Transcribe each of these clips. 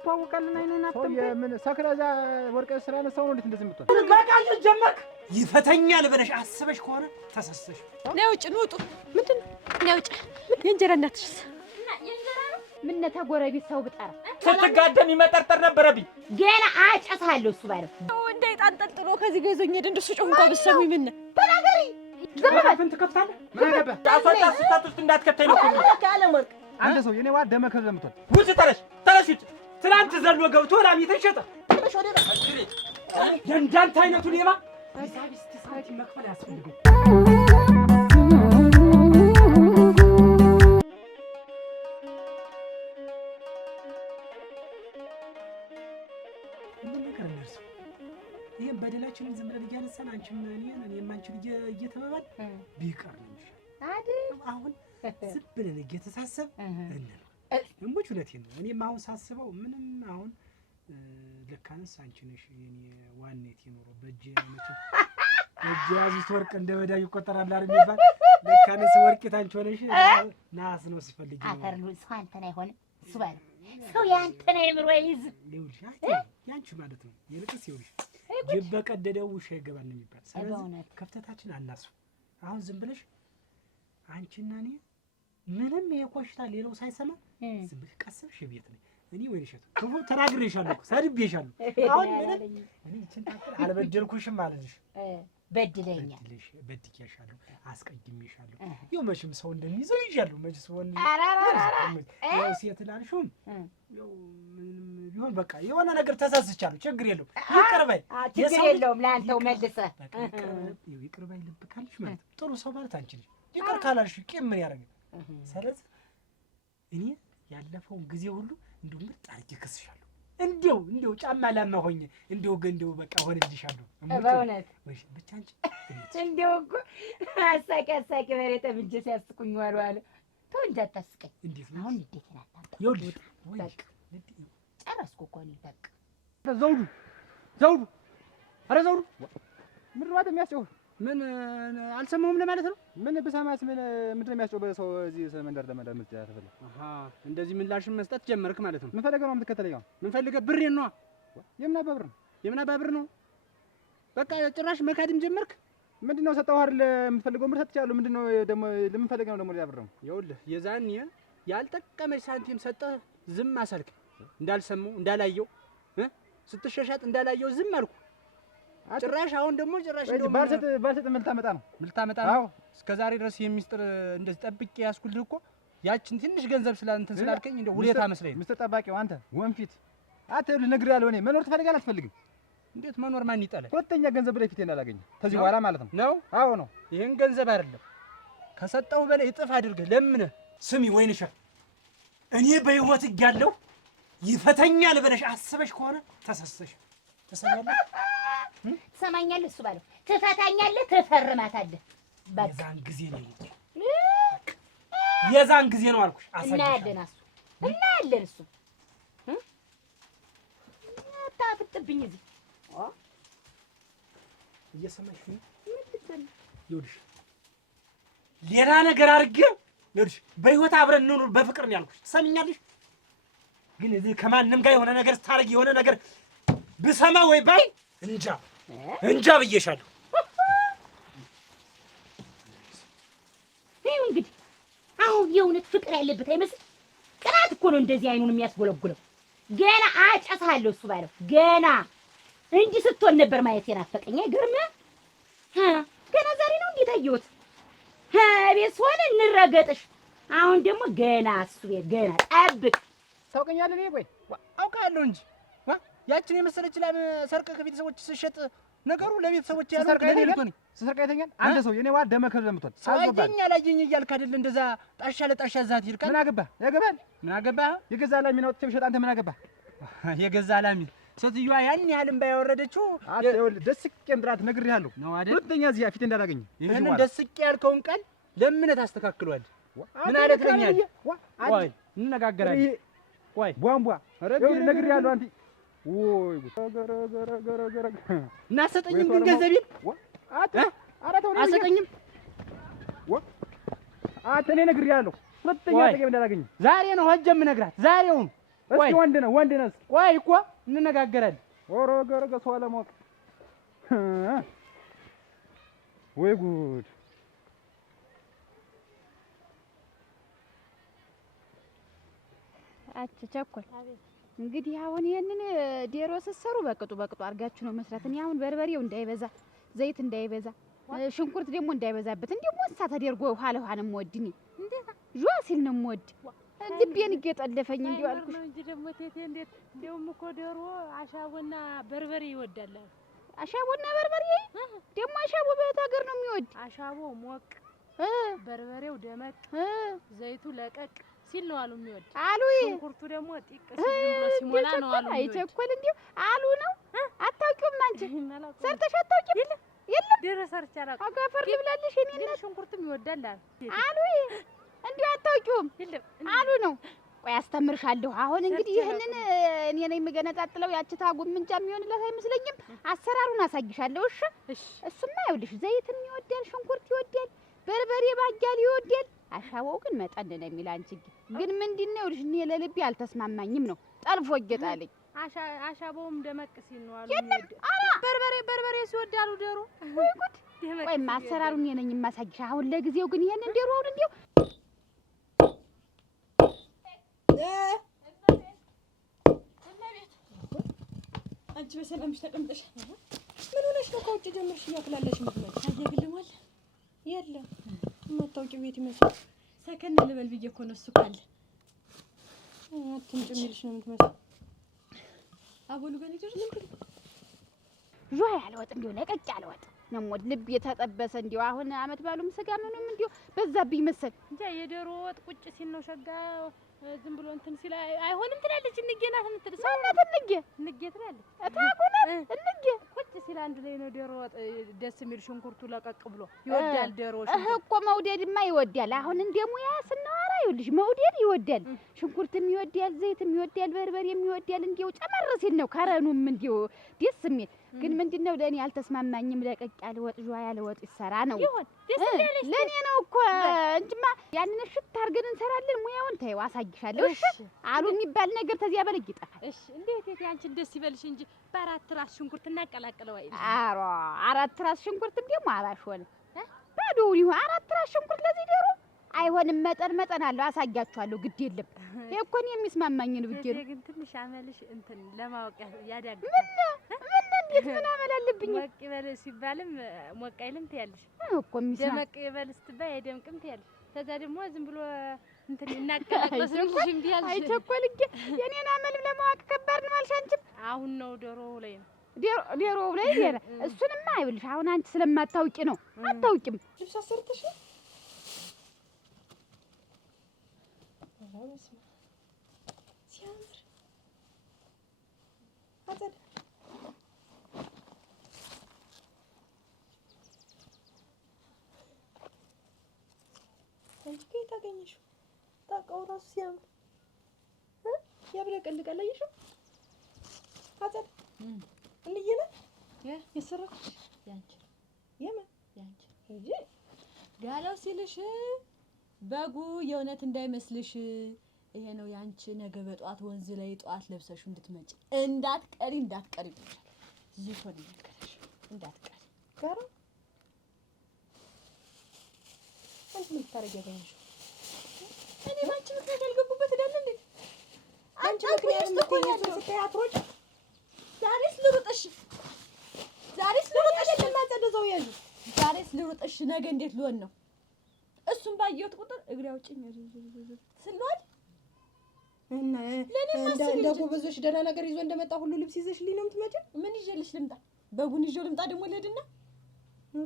እንተዋወቃለን። አይነና ምን ሰክረዛ ወርቀ ስራ ነሳው ነው እንዴት እንደዚህ ምትሆን? በቃሽ ጀመርክ። ይፈተኛል ብለሽ አስበሽ ከሆነ ተሰሰሽ። ነይ ውጭ ንውጡ። ምንድን ነው? ነይ ውጭ። የእንጀራ እናትሽስ? ምን ተጎረቤት ሰው ብጠራ ስትጋደም ይመጠርጠር ነበረብኝ። ገና አጨሳለሁ እሱ ባለው እንዳይጣን ጠልጥሎ ከዚህ ገዞኝ ሄደ። እንደሱ ጮህ እንኳን ብትሰሙኝ ምን ተናገሪ። ዘመናትን ትከፍታለህ። ምን አገባ? አሷጣ ስታት ውስጥ እንዳትከተኝ ነው እኮ ካለም ወርቅ አንተ ሰው የኔ ዋ ደመ ከብ ለምትሆን ውጭ ተረሽ ውጭ። ትናንት ዘሎ ገብቶ ላም የተሸጠ ተረሽ ወደ የእንዳንተ አይነቱ ሌባ ሂሳቢስት ሰዓት መክፈል ያስፈልጋል። ይሄን በደላችንን ዝም ብለን እያነሳን አንቺም እኔም አንቺን እየተባባል ቢቀር ነው አይደል? አሁን ዝም ብለን እየተሳሰብ እንነው እሙች እውነቴን ነው። እኔም አሁን ሳስበው ምንም አሁን ለካንስ አንቺ ነሽ የኔ ዋኔት የኖረው በእጄ ያዙት ወርቅ እንደ ወዳጅ ይቆጠራል አይደል የሚባል ለካንስ ወርቂት አንቺ ሆነሽ ናስ ነው ሲፈልግ አፈር ነው ሰው አንተን አይሆንም እሱ ባለ ሰው ያንተን አይምሮ ይዝ ይውልሽ ያንቺ ማለት ነው። የልቅስ ይውልሽ ጅብ በቀደደው ውሻ ይገባል ነው የሚባል። ስለዚህ ከፍተታችን አናሱ። አሁን ዝም ብለሽ አንቺና እኔ ምንም የኮሽታ ሌላው ሳይሰማ ዝም ብለሽ ቀስብሽ ቤት ነኝ እኔ ወይንሸት ክፉ ተናግሬሻለሁ እኮ ሰድቤሻለሁ። አሁን ምንም እኔ እንትን ታክል አልበደልኩሽም አለልሽ። በድለኛል በድቄሻለሁ፣ አስቀይሜሻለሁ። ይኸው መቼም ሰው እንደሚይዘው ይዣለሁ። መቼስ ወንድ ያው ሴት ላልሽውም ያው ምንም ቢሆን በቃ የሆነ ነገር ተሳስቻለሁ። ችግር የለውም ይቅር በይ። ችግር የለውም ለአንተው መልሰህ ይቅር በይ። ልብ ካልሽ ማለት ጥሩ ሰው ማለት አንቺ ነሽ። ይቅር ካላልሽ ቂም ምን ያደርጋል? ስለዚህ እኔ ያለፈውን ጊዜ ሁሉ እንደው ምርጥ አድርጌ እከስሻለሁ። እንደው ጫማ ላማ ሆኜ እንደው በቃ ሆነልሻለሁ። በእውነት ወይስ ብቻ አንቺ እንደው እኮ አሳቂ መሬት ብቻ ሲያስቁኝ ዋሉ አለ። ተው እንጂ አታስቀኝ። አሁን እንዴት ናታ? ይኸውልሽ በቃ ጨረስኩ እኮ እኔ በቃ ዘውዱ ኧረ ዘውዱ ምንድን ነው የሚያስጨው? ምን አልሰማሁም ለማለት ነው። ምን ብሰማስ ምንድን ነው የሚያስጨው? በሰው እዚህ መንደር ለመንደር ምትያ ተፈለ እንደዚህ ምላሽን መስጠት ጀመርክ ማለት ነው። ምን ፈልገህ ነው የምትከተለኝ? ምን ፈልገህ? ብሬን ነዋ። የምን አባብር ነው? የምን አባብር ነው? በቃ ጭራሽ መካድም ጀመርክ። ምንድን ነው ሰጠው አይደል? የምትፈልገው ብር ሰጥቻለሁ። ምንድን ነው ደግሞ ለምን ፈልገህ ነው ደግሞ ሊያብር ነው? ይኸውልህ የዛኔ ያልጠቀመች ሳንቲም ሰጠህ ዝም አሳልክ። እንዳልሰማው እንዳላየው ስትሸሻጥ እንዳላየው ዝም አልኩ። ጭራሽ አሁን ደግሞ ጭራሽ እንደው ባልሰጥ ምን ልታመጣ ነው? አዎ እስከዛሬ ድረስ የሚስጥር እንደዚህ ጠብቄ ያስኩልህ እኮ ያችን ትንሽ ገንዘብ እንትን ስላልከኝ እንደው ሁሌታ መስለኝ። ሚስጥር ጠባቂው አንተ ወንፊት አትል ነግሬሃለሁ። እኔ መኖር ትፈልጋለህ አትፈልግም? እንዴት መኖር ማን ይጠላል? ሁለተኛ ገንዘብ ላይ ፊቴን አላገኘ ከዚህ በኋላ ማለት ነው። ነው? አዎ ነው። ይሄን ገንዘብ አይደለም ከሰጠው በላይ እጥፍ አድርገህ ለምነህ። ስሚ ወይንሸት እኔ በህይወት እያለሁ ይፈተኛል ብለሽ አስበሽ ከሆነ ተሰሰሽ። ተሰማኛለህ? ትሰማኛለህ? እሱ ባለው ትፈታኛለህ፣ ትፈርማታለህ። በቃ የዛን ጊዜ ነው አልኩሽ። እናያለን እሱ አታፍጥብኝ እዚህ እየሰማሽ ነው። ይኸውልሽ ሌላ ነገር አድርጌው ይኸውልሽ በህይወት አብረን እንኑር በፍቅር ነው ያልኩሽ። ትሰሚኛለሽ? ግን እዚህ ከማንም ጋር የሆነ ነገር ስታደርጊ የሆነ ነገር ብሰማ ወይ ባይ እንጃ ብዬሻለሁ። ይኸው እንግዲህ አሁን የእውነት ፍቅር ያለበት አይመስል ቅናት እኮ ነው እንደዚህ አይኑን የሚያስጎለጉለው። ገና አጨሳለሁ እሱ ባለው ገና እንዲህ ስትሆን ነበር ማየት የናፈቀኝ። አይገርምህ? ገና ዛሬ ነው እንዴት አየሁት። ቤት ሆነ እንረገጥሽ። አሁን ደግሞ ገና እሱ ቤት ገና ጠብቅ። ታውቀኛለህ? እኔ ቆይ አውቃለሁ እንጂ ያችን የመሰለች ላም ሰርቀህ ከቤተሰቦች ስትሸጥ ነገሩ ለቤተሰቦች ያለው ሰርቀህ አይተኛል። አንተ ሰው የኔ ዋ ደመ ከብ ለምትሆን አላየኝ እያልክ አይደል እንደዛ ጣሻ ለጣሻ ዛት ይልካል። ምን አገባህ? ያገባል። ምን አገባህ? የገዛ ላሚን አውጥተህ ብሸጥ አንተ ምን አገባህ? የገዛ ላሚን ሴትዮዋ ያን ያህልም ባያወረደችው ይኸውልህ ደስቄም ጥራት ነግሬሃለሁ ነው አይደል? ሁለተኛ እዚህ ፊት እንዳላገኝ ይሄንን ደስቄ ያልከውን ቃል ለምን ታስተካክሏል? ምን አለት ለኛል? ቆይ እንነጋገራለን። ቆይ ቧንቧ ይኸውልህ ነግሬሃለሁ። አንተ ወይ ገረ እናሰጠኝም ግን ገንዘቤን ኧረ ተው አሰጠኝም። አንተ እኔ ነግሬሃለሁ። ሁለተኛ ጥቅም እንዳላገኝ ዛሬ ነው ሆጀም ነግራት ዛሬውን እስኪ ወንድ ነህ ቆይ እኮ እንነጋገራለን። ኦሮ ገረገ ሰው አለማወቅ ወይ ጉድ! አትቸኮል። እንግዲህ አሁን ይሄንን ዴሮ ስትሰሩ በቅጡ አድርጋችሁ ነው መስራት። እኔ አሁን በርበሬው እንዳይበዛ፣ ዘይት እንዳይበዛ፣ ሽንኩርት ደግሞ እንዳይበዛበት እንዴ ሞሳ ተደርጎ ኋላ ነው የምወድ እኔ ጇ ሲል ነው የምወድ። ልቤን እየጠለፈኝ እንዲው አልኩሽ እንጂ ደግሞ ቴቴ እንዴት እንደውም እኮ ዶሮ አሻቦና በርበሬ ይወዳል። አሻቦና በርበሬ ደግሞ አሻቦ በት ሀገር ነው የሚወድ። አሻቦ ሞቅ በርበሬው ደመቅ ዘይቱ ለቀቅ ሲል ነው አሉ የሚወድ። አሉ ሽንኩርቱ ደግሞ ጢቅ ሲል ሲሞላ ነው አሉ የሚወድ። አይቸኮል እንዴ አሉ ነው። አታውቂውም አንቺ ሰርተሽ አታውቂም? የለም ድረ ሰርቻ አላውቅም። አጋፈር ልብላልሽ እኔ እና ሽንኩርትም ይወዳል አሉ እንዴ አታውቂውም? አሉ ነው። ቆይ አስተምርሻለሁ። አሁን እንግዲህ ይሄንን እኔ ነኝ የምገነጣጥለው። ያቺ ታጉም ምንጫ የሚሆንላት አይመስለኝም። አሰራሩን አሳይሻለሁ። እሺ እሱማ ይኸውልሽ ዘይትም ይወዳል፣ ሽንኩርት ይወዳል፣ በርበሬ ባጃል ይወዳል። አሻቦው ግን መጠን ነው የሚል አንቺ ግን ምንድነው ይኸውልሽ እኔ ለልቤ አልተስማማኝም ነው ጠልፎ እየጣለኝ። አሻቦውም ደመቅ ሲል ነው አሉ የሚወድ። በርበሬ ሲወዳሉ ዶሮ ወይ ጉድ! ቆይ አሰራሩን እኔ ነኝ የማሳይሽ። አሁን ለጊዜው ግን ይሄንን ዶሮውን እንዴው አንቺ በሰላምሽ ተቀምጠሽ ምን ሆነሽ ነው? ከውጭ ጀምርሽ እያፍላለሽ ምትመጪ? አየግልሟል የለም የማታውቂው ቤት ይመስል ሰከን ልበል ብዬሽ እኮ ነው። እሱ ካለ አትምጪ የሚልሽ ነው የምትመስለው። አቦሉ ጋር ልጅ ምንድን ነው ጇ ያለ ወጥ እንዲሁ ለቀቅ ያለ ወጥ ነው ሞድ ልብ የተጠበሰ እንዲሁ አሁን አመት ባሉም ስጋ ምንም እንዲሁ በዛብኝ መሰል እንጂ የዶሮ ወጥ ቁጭ ሲል ነው ሸጋ ዝም ብሎ እንትን ሲል አይሆንም ትላለች። እንጌና እንትን ሰውነት እንጌ ትላለች። ታቁነ እንጌ ቁጭ ሲል አንድ ላይ ነው ዶሮ ወጥ ደስ የሚል ሽንኩርቱ ለቀቅ ብሎ ይወዳል ዶሮ እኮ መውደድማ ይወዳል። አሁን እንደሙያ ስናወራ ይኸውልሽ መውደድ ይወዳል፣ ሽንኩርትም ይወዳል፣ ዘይትም ይወዳል፣ በርበሬም ይወዳል። እንዲሁ ጨመር ሲል ነው ከረኑም እንዲሁ ደስ የሚል ግን ምንድነው ለኔ አልተስማማኝም። ለቀቅ ያለ ወጥ ጇ ያለ ወጥ ይሰራ ነው ይሁን ደስ ይላልሽ። ለኔ ነው እኮ እንጂማ ያንን ሽት አድርገን እንሰራለን። ሙያውን ተይው አሳይሻለሁ። እሺ አሉ የሚባል ነገር ተዚያ በለግ ይጠፋል። እሺ እንዴት የት አንቺን ደስ ይበልሽ እንጂ በአራት ራስ ሽንኩርት እናቀላቅለው አይደል? አራት ራስ ሽንኩርትም ደግሞ አራሽ ሆነ ባዶው ይሁን አራት ራስ ሽንኩርት ለዚህ ዶሮ አይሆንም። መጠን አለው አሳያችኋለሁ። ግድ የለም ይሄ እኮ ነው የሚስማማኝን ብዬ ነው። ግን ትንሽ አመልሽ እንትን ለማወቅ ያዳግታል። እንዴት ምን አመል አለብኝ? ሞቅ ይበል ሲባልም ሞቅ አይልም ትያለሽ እኮ የሚስማ ደመቅ ይበል ስትባይ አይደምቅም ትያለሽ። ከዛ ደግሞ ዝም ብሎ እንትን እናቀላቅለው ስለሽ እንዴ ያልሽ አይቸኮልኝ። የኔን አመል ለማወቅ ከባድ ነው አልሽ አንቺም። አሁን ነው ዶሮው ላይ ነው ዶሮው ላይ ሄደ። እሱንማ አይብልሽ አሁን አንቺ ስለማታውቂ ነው። አታውቂም። ልብስ አሰርተሽ ነው ሲያምር አጸደ አንቺ ከየት አገኘሽው? ጣቃው ራሱ ሲያምር ያብለቀልቃል። አየሽው? አጸደ እንዴ ነው የሰራች ያንቺ የማን ያንቺ እንጂ ጋላው ሲልሽ በጉ የእውነት እንዳይመስልሽ ይሄ ነው ያንቺ። ነገ በጧት ወንዝ ላይ ጧት ለብሰሽ እንድትመጪ እንዳትቀሪ ብቻ ይሆን ይልከሽ እንዳትቀሪ ጋራ አንቺ ምን ታረጊ ያገኘሽ? እኔ ባንቺ ምክንያት ያልገቡበት አይደል እንዴ? አንቺ ምክንያት ምትይኝ ተያትሮች ዛሬስ ልሩጥሽ ለማጸደዘው ያዙ ዛሬስ ልሩጥሽ ነገ እንዴት ሊሆን ነው? እሱም ባየሁት ቁጥር እግሬ አውጭኝ ስሏል እና እንደ ጎበዞች ደህና ነገር ይዞ እንደመጣ ሁሉ ልብስ ይዘሽልኝ ነው የምትመጪው? ምን ይዤልሽ ልምጣ? በጉን ይዤው ልምጣ ደግሞ ልሄድና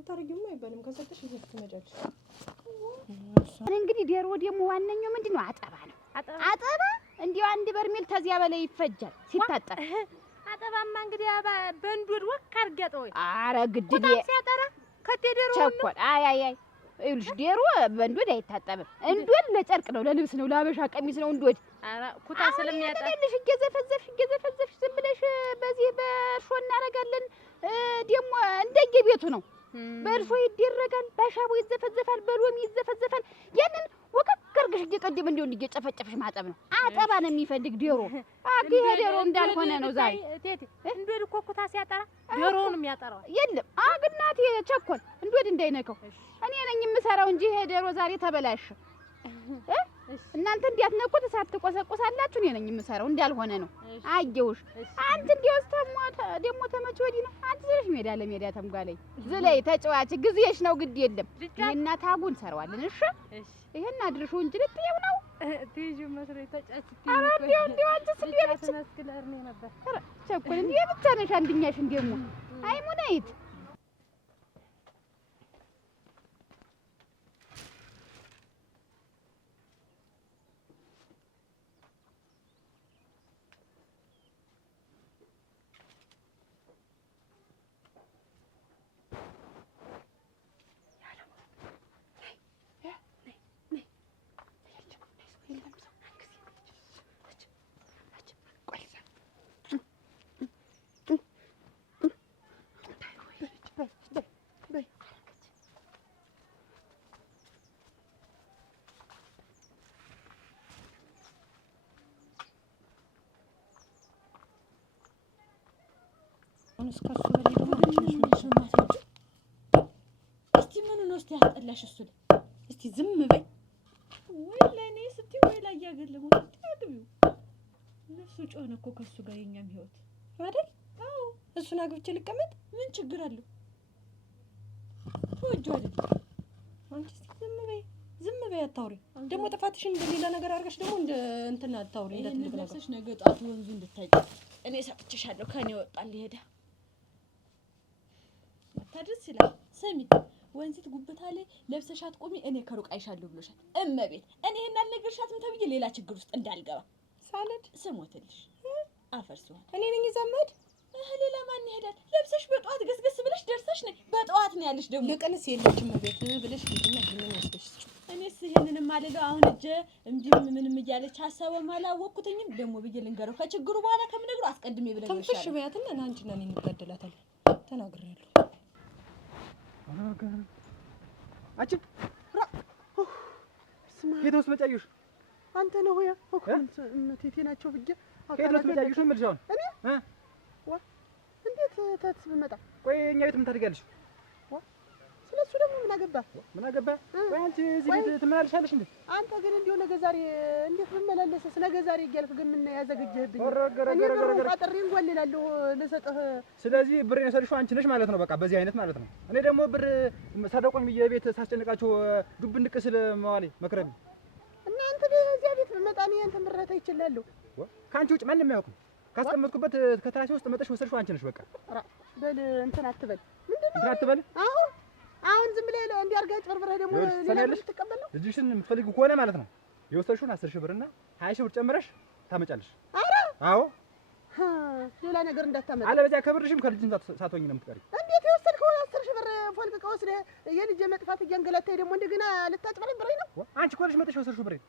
ታረጊውማ አይባልም። ከሰጠሽ ይዘሽ ትመጫለሽ። እንግዲህ ዶሮ ደግሞ ዋነኛው ምንድነው? አጠባ ነው። አጠባ እንዲያው አንድ በርሜል ተዚያ በላይ ይፈጃል ሲታጠብ። አጠባማ እንግዲህ በእንዶድ ወክ አርጋጠው ኧረ ግድል ሲያጠራ ከቴደሮ ቸኮል አይ ይኸውልሽ ዶሮ በእንዶድ አይታጠብም። እንዶድ ለጨርቅ ነው፣ ለልብስ ነው፣ ለአበሻ ቀሚስ ነው እንዶድ። ኧረ ኩታ ስለሚያጣ አይደልሽ እየዘፈዘፍሽ ዝም ብለሽ በዚህ በእርሾ እናደርጋለን። ደግሞ እንደየቤቱ ነው። በእርሾ ይደረጋል፣ በአሻቦ ይዘፈዘፋል፣ በሎሚ ይዘፈዘፋል። ያንን ወቀት አርገሽ እየቀደም እንደው እንዲጨፈጨፍሽ ማጠብ ነው። አጠባ ነው የሚፈልግ ዶሮ። ይሄ ዶሮ እንዳልሆነ ነው ዛሬ እቴቴ እንዶድ እኮ ኩታ ሲያጠራ ዶሮውን የሚያጠራው የለም። አግናቴ ቸኮል እንዶድ እንዳይነካው እኔ ነኝ የምሰራው እንጂ ይሄ ዶሮ ዛሬ ተበላሽ። እናንተ እንዲያትነኩት ሳትቆሰቁሳላችሁ እኔ ነኝ የምሰራው እንዳልሆነ ነው። አየውሽ አንተ እንዲያውስ ደግሞ ተመች ወዲህ ነው። አንተ ዝለሽ ሜዳ ለሜዳ ተምጓለኝ ዝለይ ተጫዋች ጊዜሽ ነው ግድ የለም። ይሄና ታጉን ሰራዋለን። እሺ ይሄን አድርሹ እንጂ ልትየው ነው ትይጁ መስሎኝ ተጫጭ እንዲያው አንቺ ስለብቻ መስክለር ነው ነበር ቸኮል እንዴ ብቻ ነሽ አንድኛሽ እንደሞ አይ ሙናይት እስከሱ በላይ ደግሞ ትንሽ ማታውቂ እስቲ ምን ነው እስቲ ያስጠላሽ እሱ ላይ እስቲ ዝም በይ ወይ ለኔ ስትይ ወይ ላይ ያገለሙ ታግቢው ነፍሱ ጮነ እኮ ከሱ ጋር የኛም ህይወት አይደል? አዎ እሱን አግብቼ ልቀመጥ ምን ችግር አለው? ወጆ አይደል? አንቺ እስቲ ዝም በይ አታውሪ። ደግሞ ጥፋትሽን እንደሌላ ነገር አድርገሽ ደግሞ እንደ እንትን አታውሪ። እንደትልቅ ነገር ለብሰሽ ነገ ጧት ወንዙ እንድታይ እኔ ሰጥቼሻለሁ። ከኔ ወጣል ይሄዳ ታድርስ ይላል። ስሚ ወንዚት ጉብታ ላይ ለብሰሻት ቆሚ እኔ ከሩቅ አይሻለሁ ብሎሻል። እመቤት እኔ ይሄን አልነገርሻትም ተብዬ ሌላ ችግር ውስጥ እንዳልገባ ሳለድ ስሞትልሽ አፈርሷል። እኔ ነኝ ዘመድ ሌላ ማን ይሄዳል? ለብሰሽ በጧት ገስገስ ብለሽ ደርሰሽ ነኝ። በጧት ነው ያለሽ ደግሞ ለቀንስ የለችም እመቤት ብለሽ ልጅና ምን ያስደሽ እኔስ ይሄንንም አልለው አሁን እጄ እንዲም ምንም እያለች ሐሳቧም አላወቅኩትኝም። ደግሞ ብዬ ልንገረው ከችግሩ በኋላ ከምነግረው አስቀድሜ ብለሽ ተምፍሽ በያትና አንቺና እኔ እንጋደላታለን ተናግሬያለሁ። አንቺ የት ወስመጭ አየሁሽ? አንተ ነው ሆያ እኮ እቴቴ ናቸው ብዬ ከየት ወስመጭ አየሁሽ? ምን ልጅ አሁን እኔ እንዴት ታትስ ብመጣ ቆይ እኛ ቤት ምን ታደርጊያለሽ? ስለሱ ደግሞ ምን አገባህ? ምን አገባህ? ቆይ አንቺ እዚህ ቤት ትመላለሻለሽ እንዴ? አንተ ግን እንዲሁ ነገ ዛሬ እንዴት ብመላለስ ነገ ዛሬ እያልክ ግን ምን ያዘገጀህብኝ? ቀጥሬ እንጓልላለሁ ልሰጥህ። ስለዚህ ብሬን የሰጥሽው አንቺ ነሽ ማለት ነው። በቃ በዚህ አይነት ማለት ነው። እኔ ደግሞ ብር ሰደቆኝ ብዬ ቤት ሳስጨንቃቸው ዱብ እንድቅ ስለ መዋሌ መክረብ እና አንተ በዚያ ቤት ብመጣ እኔ አንተ ምረታ ይችላልሁ። ከአንቺ ውጭ ማንም አያውቅም። ካስቀመጥኩበት ከተራሴ ውስጥ መጠሽ ወሰድሽው አንቺ ነሽ። በቃ በል እንትን አትበል። ምንድን ነው እንትን አትበል። አሁን ዝም ብለህ እንዲህ አድርገህ አጭበርብረህ ደግሞ ሌላ ብር ትቀበል ነው? ልጅሽን የምትፈልጊው ከሆነ ማለት ነው የወሰድሽውን 10,000 ብር እና 20,000 ብር ጨምረሽ ታመጫለሽ። ኧረ አዎ ሌላ ነገር እንዳታመጣ። አለበዚያ ከብርሽም ከልጅም ሳትሆኚ ነው የምትቀሪው። እንዴት የወሰድከውን 10,000 ብር ፈልቅቀህ ወስደህ የልጄ መጥፋት እያንገላታኝ ደግሞ እንደገና ልታጭበረብረኝ ነው? አንቺ እኮ ነሽ መጥተሽ የወሰድሽው ብሬን።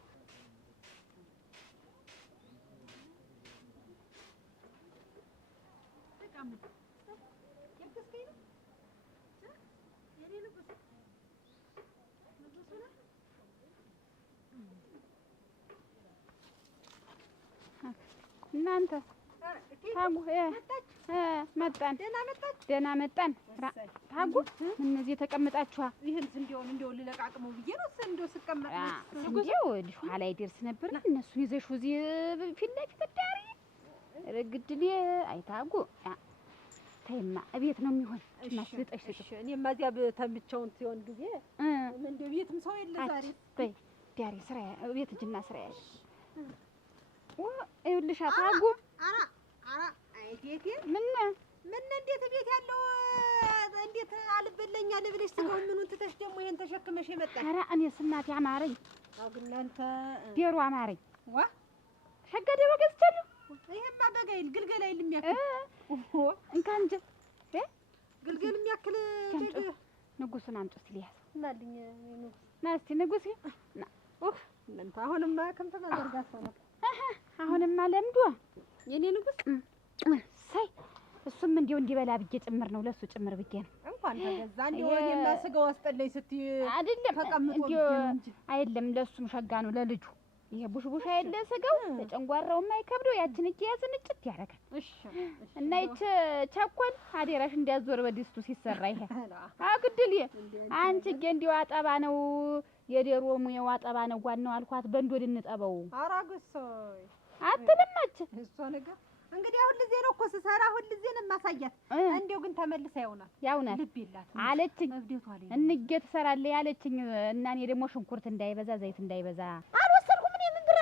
እናንተ ታጉ መጣን። ደህና መጣን። ታጉ እነዚህ የተቀመጣችኋ ይሄን እንደው ልለቃቅመው ብዬ ነው እንደው ስቀመጥ እንደው ልጅ ኋላ ይደርስ ነበር። እነሱን ይዘሽ እዚህ ፊት ለፊት ዳሪ ረግድል አይታጉ ተይማ እቤት ነው የሚሆን ማስልጠሽ ስጭ። እኔማ እዚያ ተምቸውን ሲሆን ጊዜ እንደው ቤትም ሰው የለ ዛሬ በይ ዳሪ ስራ ቤት እጅና ስራ ያሽ ይኸውልሽ ታጉ አይቴቴ ምን እንዴት ቤት ያለው እንዴት አልበለኛ ልብለሽ ስጋው ምኑን ትተሽ ደግሞ ይሄን ተሸክመሽ የመጣሽ? ኧረ እኔስ እናቴ አማረኝ። አው ግን እናንተ ዶሮ አማረኝ። ዋ ሸጋ ዶሮ ገዝቻለሁ። ይሄማ በጋይል ግልገል አይል የሚያክል እንካን እንጂ ግልገል የሚያክል ንጉሱን አምጪ እስቲ ልያዝ እናልኝ ና እስቲ ንጉሴ ና እናንተ አሁንማ ክንፍ መዘርጋት ነው። አሁንማ ለምዶ የኔ ንጉስ ሳይ እሱም እንዲሁ እንዲበላ ብዬ ጭምር ነው ለሱ ጭምር ብዬ ነው። እንኳን ተገዛ እንዲሁ እኔማ ስጋው አስጠላኝ ስትይ አይደለም ተቀምጦ እንዲሁ አይደለም ለሱም ሸጋ ነው ለልጁ። ይሄ ቡሽቡሽ አይደለ ስጋው ለጨንጓራው የማይከብደው ያችን እየያዝን እጭት ያደርጋል። እሺ እና ይች ቸኮል አዴራሽ እንዲያዞር በድስቱ ሲሰራ ይሄ አግድል አንቺ እንዲሁ አጠባ ነው የደሮ ሙያው አጠባ ነው ዋናው አልኳት በእንዶድ እንጠበው አራግሶይ አትልማች እሷ ነገር እንግዲህ አሁን ልዜ ነው እኮ ስሰራ አሁን ልዜ ነው የማሳያት። እንዴው ግን ተመልሳ ያውናል ልብ ይላት አለችኝ። እንጌ ትሰራለህ ያለችኝ እና እኔ ደግሞ ሽንኩርት እንዳይበዛ ዘይት እንዳይበዛ አልወሰድኩም። እኔ ምን ግራ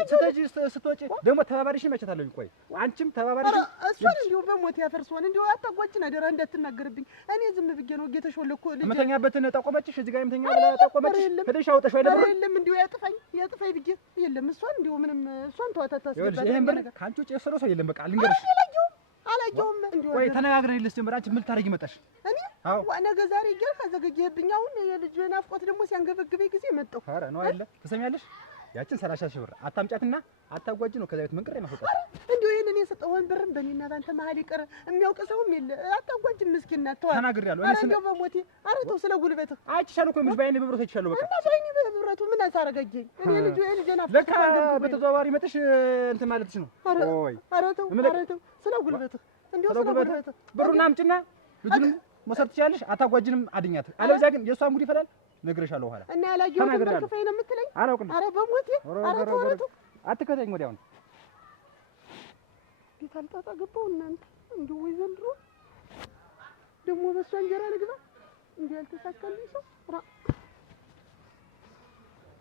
ስትወጪ ደግሞ ተባባሪሽ መቸታለሁ። ቆይ አንቺም ተባባሪሽ እሷን እንዲሁ በሞት ያፈርሷን እንዲሁ አታጓጅን አደራ እንዳትናገርብኝ። እኔ ዝም ብዬ ነው እየተሾለኩ ልጅ መተኛበትን ጠቆመችሽ እዚህ ጋር የምተኛ ብላ ጠቆመችሽ። ሄደሽ አውጣሽ ወይ ለብር የለም እንዲሁ ያጥፋኝ ብዬ የለም እሷን እንዲሁ ምንም እሷን ተዋታታስ ይሄን ብር ካንቺ ውጭ የሰረው ሰው የለም። በቃ ልንገርሽ አላየውም እንዲሁ ወይ ተነጋግረን ልስጀምር። አንቺ ምን ልታረጊ መጣሽ? እኔ ነገ ዛሬ እያልክ አዘገየህብኝ። አሁን የልጅ ናፍቆት ደግሞ ሲያንገበግበኝ ጊዜ መጣሁ። ኧረ ነው አይደለ ትሰሚያለሽ? ያችን 30 ሺህ ብር አታምጫትና አታጓጂ ነው ከዛ ቤት መንቅሬ ማስወጣት። እንዲሁ ይሄንን የሰጠውን ብርም በእኔና ባንተ መሀል ይቀር የሚያውቅ ሰውም የለ። አታጓጅም ምስኪን ናት። ተዋት ተናግሬያለሁ። እኔ እንደው በሞቴ ኧረ ተው ስለ ጉልበትህ አይቻለሁ እኮ ምን ባይኔ በብረቱ አይቻለሁ። በቃ እና ባይኔ በብረቱ ምን አሳረገኝ? እኔ ልጅ ናፍቆት ለካ በተዘዋዋሪ መጥሽ እንትን ማለትሽ ነው። ኦይ ኧረ ተው ስለ ጉልበትህ እንዲሁ ስለ ጉልበትህ ብሩን አምጪና ልጁንም መውሰድ ትችያለሽ። አታጓጅንም አድኛት። አለበዚያ ግን የእሷ ሙድ ይፈላል። ነግሬሻለሁ። ኋላ እና ያላየሁት በክፋይ ነው የምትለኝ? አላውቅም። ኧረ በሞቴ ኧረ ተው አትከተኝ። ወዲያውኑ እንዴት አልጣጣ ገባሁ እናንተ። እንደው ወይ ዘንድሮ ደግሞ በእሷ እንጀራ ልግባ እንዲህ ያልተሳካልኝ ሰው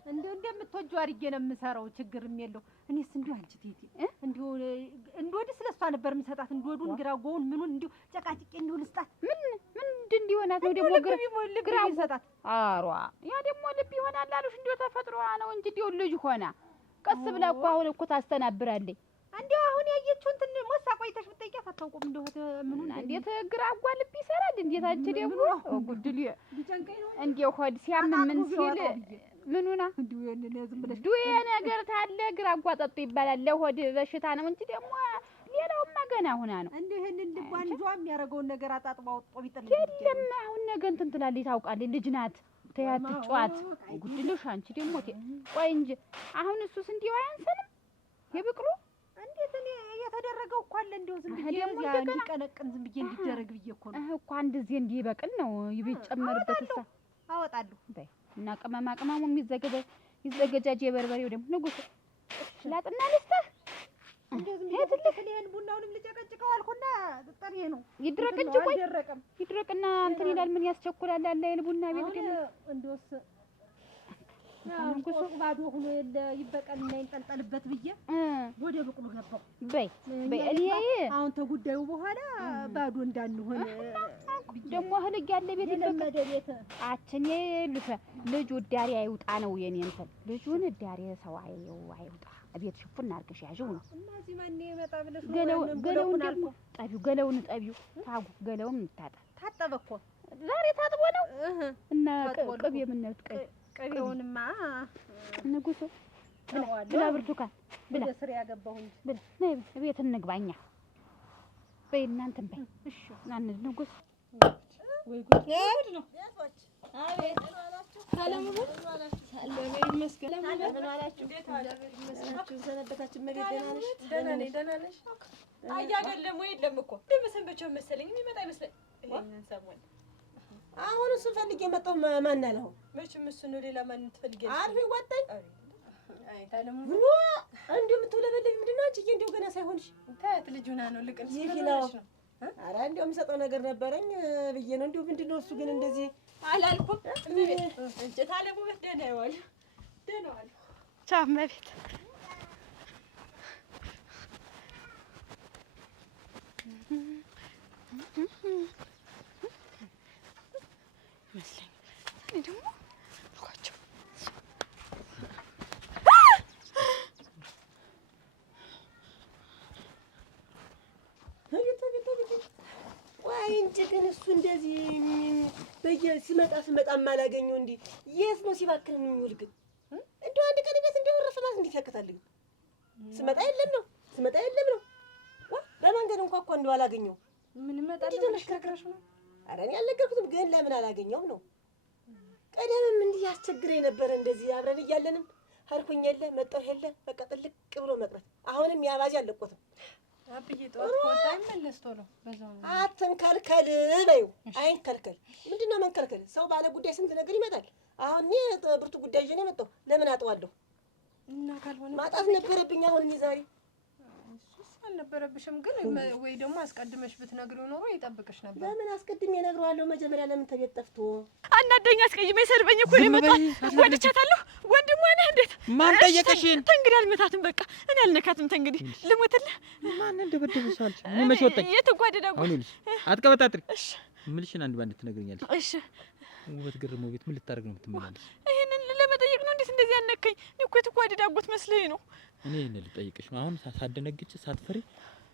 እንዲሁ እንደምትወጂው አድርጌ ነው የምሰራው። ችግርም የለው። እኔስ እንዲሁ አንቺ ቴቴ እንዲሁ እንዶድስ ስለሷ ነበር የምሰጣት። እንዶዱን ግራጎውን ምኑን እንዲሁ ጨቃጭቄ እንዲሁ ልስጣት። ምን እንዲሆናት ነው ደግሞ ግራ ይሰጣት። አሯ ያ ደግሞ ልብ ይሆናል አሉሽ። እንዲሁ ተፈጥሮዋ ነው እንጂ እንዲሁ ልጅ ሆና ቀስ ብላ እኮ አሁን እኮ ታስተናብራለች። እንዲሁ አሁን ያየችውን እንትን ሞሳ ቆይተሽ ብትጠይቂያት አታውቁም። እንዲሁ ምኑን እንዴት ግራጓ ልብ ይሰራል? እንዴት አንቺ ደግሞ ጉድል እንዲሁ ሆድ ሲያም ምን ሲል ምኑና ዱዬ ነገር ታለ ግራጓ ጠጡ ይባላል። ለሆድ በሽታ ነው እንጂ ደግሞ ሌላውማ ገና ሁና ነው። እንዴ ይሄንን ልቧን ጇ የሚያደርገውን ነገር አጣጥባ ወጥቶ ቢጥል የለም። አሁን ነገ እንትን ትላለች ታውቃለች። ልጅ ናት ተያት ጫት ጉድልሽ አንቺ ደግሞ ቆይ እንጂ አሁን እሱስ እንዲው አያንሰንም የብቅሉ እንዴት እኔ የተደረገው እኮ አለ እንደው ዝም ብዬ እንዲቀነቅን ዝም ብዬ እንዲደረግ ብዬ እኮ ነው እኮ አንድ ጊዜ እንዲበቅል ነው ይጨመርበትሳ አወጣለሁ በይ እና ቅመማ ቅመሙ ይዘገጃጅ የበርበሬው ደግሞ ንጉስ ላጥና ልስጥህ እንደው ዝም ብዬ ትልክልህን ቡናውንም ልጨቀጭቀው አልኩና ጥሪ ነው ይድረቅ እንጂ ቆይ ይድረቅና እንትን ይላል። ምን ያስቸኩላል አለ የቡና ቤት ደግሞ እንደውስ ንጉስ ባዶ ሆኖ የለ ይበቀልና ይንጠልጠልበት ብዬ ወደ ብቅሉ ገባው። በይ እኔ አሁን ተጉዳዩ በኋላ ባዶ እንዳንሆን ደግሞ ህልግ ያለ ቤት ይለመደ ቤት አችን ልፈ ልጅ ወዳሪ አይውጣ ነው የኔ እንትን ልጁን ዳሪ ሰው አይውጣ ቤት ሽፉን አድርገሽ ያዥው ነው እና እዚህ ማን ይመጣ ብለሽ ገለውን ደግሞ ገለውን ጠቢው ታጉ ገለውን ታጠበ እኮ ዛሬ ታጥቦ ነው እና ቅቤ የምነውት ቅቤውንማ ንጉስ ብላ ብርቱካን ብላ ስር ያገባሁኝ ብላ ነይ ቤት እንግባኛ በይ እናንተም በይ እሺ ናን ንጉስ ወይ ጉድ ነው ያቶች አቤት ሰላም ነው ሰላም ይመስገን ምን አላችሁ ይመስገን ሰነበታችን መሬት ደህና ነሽ አያገለም ወይ የለም እኮ ደመሰንበቸው መሰለኝ የሚመጣ ይመስለኝ ይሄን ሰሞን አሁን እሱ ፈልጌ መጣሁ። ማን አለው? መቼም እሱ ነው። ሌላ ማን ትፈልጊያለሽ? አርፊ ወጣኝ። አይ ታለሙ እንዴ የምትውለበለኝ ምንድን ነው? አንቺ እንዴው ገና ሳይሆንሽ ታያት ልጅ ሆና ነው ልቅል ስለሆነሽ ነው። ኧረ እንዴው የምሰጠው ነገር ነበረኝ ብዬ ነው። እንዴው ምንድን ነው እሱ ግን እንደዚህ አላልኩም። እንጂ ታለሙ ደህና ይዋል ደህና ዋል። ቻው መቤት መስለኝ እኔ ደግሞ አልኳቸው ወይ እንጂ ግን እሱ እንደዚህ በየሲመጣ የማላገኘው እንዲህ የት ነው ሲባክን የሚውል ግን እንደው አንድ ቀን ቤት እንደው ረፈማት እንዴት ያከታልኝ ስመጣ የለም ነው በመንገድ እንኳን እኮ እንደው አላገኘው ምን እመጣለሁ ለሽከርከራሽ ነው? ኧረ እኔ አልነገርኩትም፣ ግን ለምን አላገኘውም ነው። ቀደምም እንዲህ ያስቸግረኝ ነበረ። እንደዚህ አብረን እያለንም ሀልኩኝ የለ መጣሁ የለ በቃ ጥልቅ ብሎ መቅረት። አሁንም ያባዚ አለቆትም። አብዬ ጠዋት ከወጣ ይመለስ ቶሎ በዛው ነው። አትንከልከል በይው። አይንከልከል። ምንድን ነው መንከልከል? ሰው ባለ ጉዳይ ስንት ነገር ይመጣል። አሁን እኔ ብርቱ ጉዳይ ይዤ ነው የመጣሁ። ለምን አጠዋለሁ? እና ካልሆነ ማጣት ነበረብኝ። አሁን እኔ ዛሬ እሱስ አልነበረብሽም፣ ግን ወይ ደግሞ አስቀድመሽ ብትነግሪው ኖሮ ይጠብቅሽ ነበር። ለምን አስቀድሜ እነግረዋለሁ? መጀመሪያ ለምን ተቤት ጠፍቶ አናደኛ አስቀይሜ ሰርበኝ እኮ ነው የመጣው። ወድቻታለሁ። ወንድሟ ነህ እንዴት? ማን ጠየቀሽን? ተንግዲህ አልመታትም። በቃ እኔ አልነካትም። ተንግዲህ ልሞትልህ። ማን እንደበደበሻል? እኔ መቼ ወጣኝ? የተጓደዳው አሁን ልጅ አትቀበጣጥሪ። እሺ ምልሽን አንድ ባንድ ትነግሪኛለሽ? እሺ ውበት ግርመው ቤት ምን ልታደርግ ነው የምትመላለሽ? ይሄንን ለመጠየቅ ነው። እንዴት እንደዚህ ያነከኝ? እኔ እኮ የተጓደዳጎት መስለኝ ነው። እኔ ይሄን ልጠይቅሽ ነው። አሁን ሳትደነግጭ ሳትፈሪ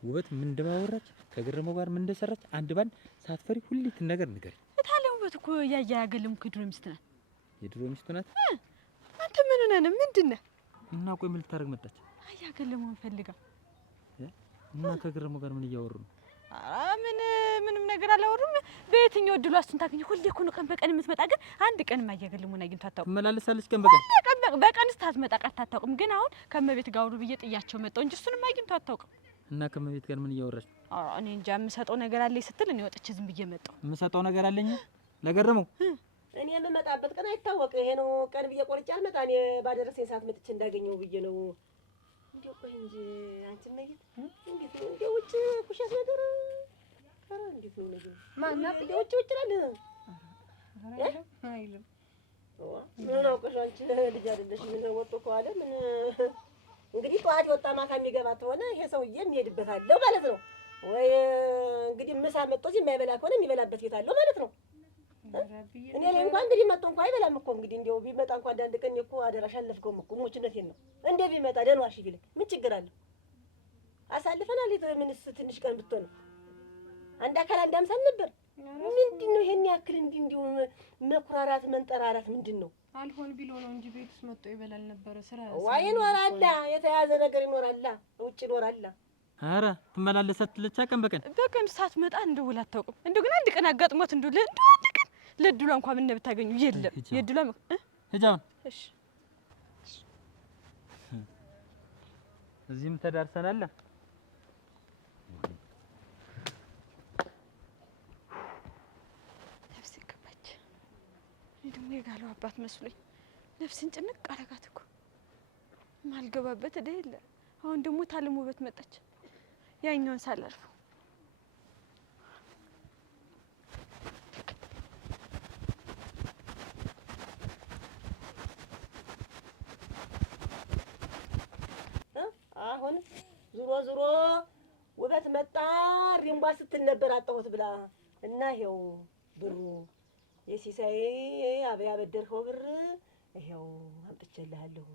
ውበት ምን እንደባወራች ከግርመው ጋር ምን እንደሰራች አንድ ባንድ ሳትፈሪ ሁሉን ነገር ንገሪ። እታለ ውበት እኮ ያያገለም ከድሮ ሚስት ናት። የድሮ ሚስቱ ናት? አንተ ምን ሆነህ ነው? ምንድን ነህ? እና ቆይ ምን ልታደርግ መጣች? አያገለሙን ፈልጋ እና ከግርመው ጋር ምን እያወሩ ነው? ምንም ነገር አላወሩም። በየትኛው እድሉ እሱን ታገኘ? ሁሌ እኮ ነው ቀን በቀን የምትመጣ። ግን አንድ ቀን ማያገለሙን አግኝቶ አታውቅም። ትመላለሳለች ቀን በቀን በቀን ስታትመጣ ቀርታ አታውቅም። ግን አሁን ከመቤት ጋር አውሩ ብዬ ጥያቸው መጣሁ እንጂ እሱንም አግኝቶ አታውቅም። እና ከመቤት ጋር ምን እያወራች? እኔ እንጃ። የምሰጠው ነገር አለኝ ስትል እኔ ወጥቼ ዝም ብዬ መጣሁ። የምሰጠው ነገር አለኝ ለገረመው? እኔ የምመጣበት ቀን አይታወቅ። ይሄ ነው ቀን ብዬ ቆርጬ አልመጣ። እኔ ባደረሰኝ ሰዓት መጥቼ እንዳገኘው ብዬ ነው። እንዴው ቆይ እንጂ አንቺ መይት እንዴት ነው እንዴው ውጭ ኩሻስ ነገር አረ እንዴት ነው ነገር ማና ውጭ ይላል? አይልም። ምን አውቀሽ አንቺ ልጅ አይደለሽ? ምን ወጥቶ ከዋለ ምን እንግዲህ ጠዋት የወጣ ማታ የሚገባ ተሆነ ይሄ ሰውዬ የሚሄድበት አለው ማለት ነው። ወይ እንግዲህ ምሳ መጥቶ እዚህ የማይበላ ከሆነ የሚበላበት ቤት አለው ማለት ነው። እኔ ላይ እንኳን እንግዲህ መጥቶ እንኳን አይበላም እኮ እንግዲህ እንደው ቢመጣ እንኳን አንዳንድ ቀን እኮ አደራሽ አለፍከውም እኮ ሞችነቴን ነው። እንደ ቢመጣ ደንዋሽ ቢልክ ምን ችግር አለው? አሳልፈናል። ምንስ ትንሽ ቀን ብትሆን አንድ አካል አንድ አምሳል ነበር። ምንድን ነው ይሄን ያክል እንዲሁ መኩራራት መንጠራራት ምንድን ነው? አልሆን ቢሎ ነው እንጂ ቤት ውስጥ መጥቶ ይበላል ነበር። ስራ ዋይ ይኖራል፣ የተያዘ ነገር ይኖራል፣ ውጭ ይኖራል። ኧረ ትመላለሳለች በቀን ሳትመጣ እንደው ውላ አታውቅም። እንደው ግን አንድ ቀን አጋጥሞት እንደው አንድ ቀን ለድሏ እንኳን ምን ብታገኙ የለም የድሏ ሂጃውን እሺ እዚህም ተዳርሰናል። ነፍሴ ገባች። እኔ ደግሞ የጋለው አባት መስሎኝ ነፍስን ጭንቅ አረጋት እኮ ማልገባበት እዳ የለ። አሁን ደግሞ ታለም ውበት መጣች። ያኛውን ሳላልፈው አሁን ዙሮ ውበት መጣ። ሪምቧ ስትል ነበር አጣሁት ብላ እና ይሄው ብሩ የሲሳይ አበያ በደርከው ብር ይሄው አምጥቼልሃለሁ።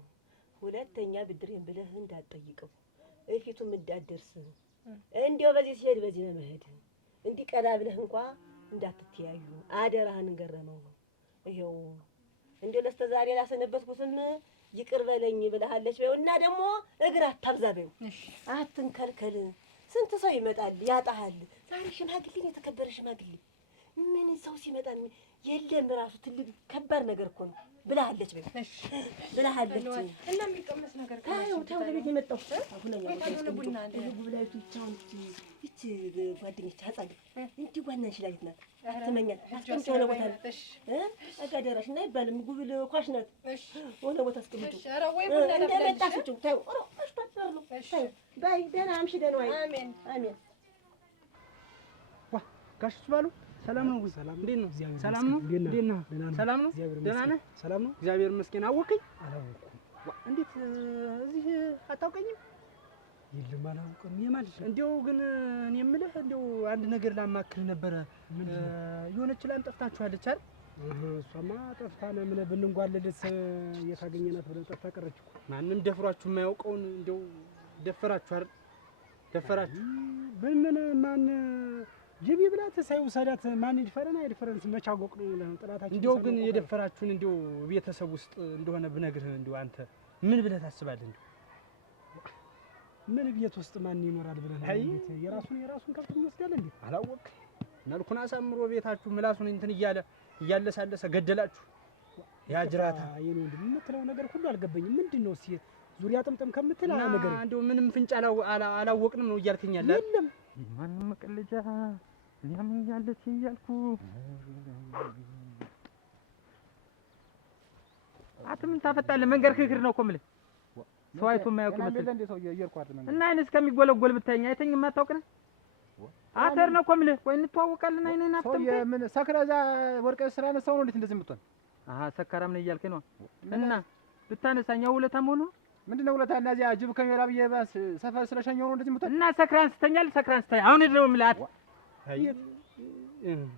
ሁለተኛ ብድሬን ብለህ እንዳትጠይቀው፣ እፊቱም እንዳትደርስ። እንዲያው በዚህ ሲሄድ በዚህ ነው መሄድ። እንዲህ ቀዳ ብለህ እንኳን እንዳትተያዩ አደራህን ገረመው። ይሄው እንዲያው ለስተዛሬ ላሰነበትኩትም ይቅር በለኝ ብለሃለች በይው። እና ደግሞ እግር አታብዛ በይው። አትንከልከል። ስንት ሰው ይመጣል ያጣሃል። ዛሬ ሽማግሌ የተከበረ ሽማግሌ ምን ሰው ሲመጣ የለም ራሱ ትልቅ ከባድ ነገር እኮ ነው ብለሃለች በይው። ብለሃለች እና የሚቀመስ ነገር ታው ለቤት የመጣው ቡና ጉብላይቱ ይቺ ጓደኞች አጻድ እንዲህ ዋና ሽላሊት ናት። አትመኛት አስቀምጪ ሆነ ቦታ አጋደራሽ እና ይባልም ጉብል ኳሽ ናት። ሆነ ቦታ አስቀምጪ። እንደመጣችው ታው ባይ ደህና አምሽ ደህና ዋይ። አሜን አሜን። ዋ ጋሽ ባሉ ሰላም ነው? ሰላም እንዴት ነው? ሰላም ነው? እንዴት ነህ? ሰላም ነው? ደህና ነህ? ሰላም ነው? እግዚአብሔር ይመስገን። አወቀኝ? አላወኩም። እንዴት እዚህ አታውቀኝም? የለም አላውቅም። የማልሽ እንዴው ግን እኔ የምልህ እንዴው አንድ ነገር ላማክርህ ነበረ። የሆነች ላም ጠፍታችኋለች አይደል? እሷማ ጠፍታ ነው። ምን ብንጓለልስ የታገኘናት ብለን ጠፍታ ቀረች እኮ። ማንም ደፍሯችሁ የማያውቀውን እንዴው ደፈራችሁ አይደል? ደፈራችሁ ምን ማን ጅቢ ብላት ሳይውሰዳት ማን ይድፈረን አይድፈረንስ መቻጎቅ ነው ለጥላታችን። እንዴው ግን የደፈራችሁን እንዴው ቤተሰብ ውስጥ እንደሆነ ብነግርህ እንዴው አንተ ምን ብለህ ታስባለህ? እንዴው ምን ቤት ውስጥ ማን ይኖራል ብለህ ነው? ቤት የራሱን ከብት ይወስዳል እንዴ? አላወቅ መልኩን አሳምሮ ቤታችሁ ምላሱን እንትን እያለሳለሰ ገደላችሁ። ያጅራታ የኔ ወንድም የምትለው ነገር ሁሉ አልገባኝም። ምንድነው እስኪ ዙሪያ ጥምጥም ከምትል ነገር እንደው ምንም ፍንጭ አላወቅንም ነው እያልከኝ ያለ? የለም ማንም መቀለጃ እኛም እያለች እያልኩ አትምን ታፈጣለህ። መንገድ ክርክር ነው እኮ የምልህ ሰው አይቶ የማያውቅ ይመስል እና አይን እስከሚጎለጎል ብታየኝ አይተኝም የማታውቅ ነህ። አተር ነው እኮ የምልህ። ቆይ እንተዋወቃለን። አይኔን አፍጥም ምን ሰክረህ እዛ ወርቀህ ስራ ነሳው ነው እንዴት እንደዚህ የምትሆን? ሰካራም ነህ እያልከኝ ነው እና ብታነሳኛው ውለታ መሆኑ ምንድነው ውለታ? እና እዚያ ጅብ ከሜላ ብዬ ባስ ሰፈር ስለሸኘው ነው እንደዚህ የምትሆን? እና ሰክራን ስተኛል አሁን ነው የምልህ።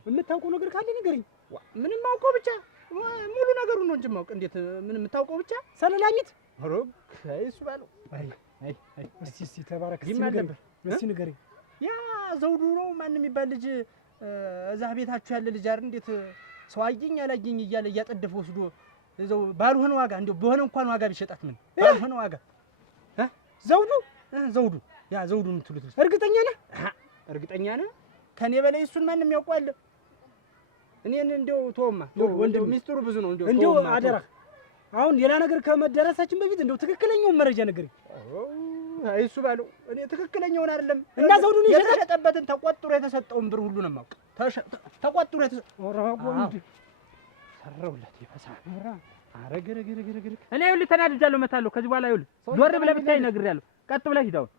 የምታውቀው ነገር ካለ ንገረኝ። ምንም አውቀው ብቻ ሙሉ ነገሩ ነው እንጂ ማውቅ እንዴት ምን የምታውቀው ብቻ ሰለላሚት ሮግ እሱ ባለው እስቲ ተባረክ እስቲ ንገረኝ። ያ ዘውዱ ነው ማን የሚባል ልጅ እዛ ቤታችሁ ያለ ልጅ አይደል? እንዴት ሰው አየኝ አላየኝ እያለ እያጠደፈ ወስዶ እዛው ባልሆነ ዋጋ እንደው በሆነ እንኳን ዋጋ ቢሸጣት ምን ባልሆነ ዋጋ ዘውዱ ያ ዘውዱ የምትሉት እርግጠኛ ነህ? እርግጠኛ ነህ? ከኔ በላይ እሱን ማንም ያውቀዋል። እኔን እንደው ተወማ ወንድም ሚስጥሩ ብዙ ነው። እንደው አደራ አሁን ሌላ ነገር ከመደረሳችን በፊት እንደው ትክክለኛውን መረጃ ንገረኝ። እሱ ባለው እኔ ትክክለኛውን አይደለም እና ዘውዱን የተሸጠበትን ተቆጥሮ የተሰጠውን ብር ሁሉ ነው የማውቅ። ተቆጥሮ ወንድ ሰራውለት ይፈሳል። አረገረገረገረ እኔ ይኸውልህ ተናድጃለሁ፣ እመታለሁ። ከዚህ በኋላ ይኸውልህ ዞር ብለህ ብታይ ነግሬያለሁ። ቀጥ ብለህ ሂድ። አሁን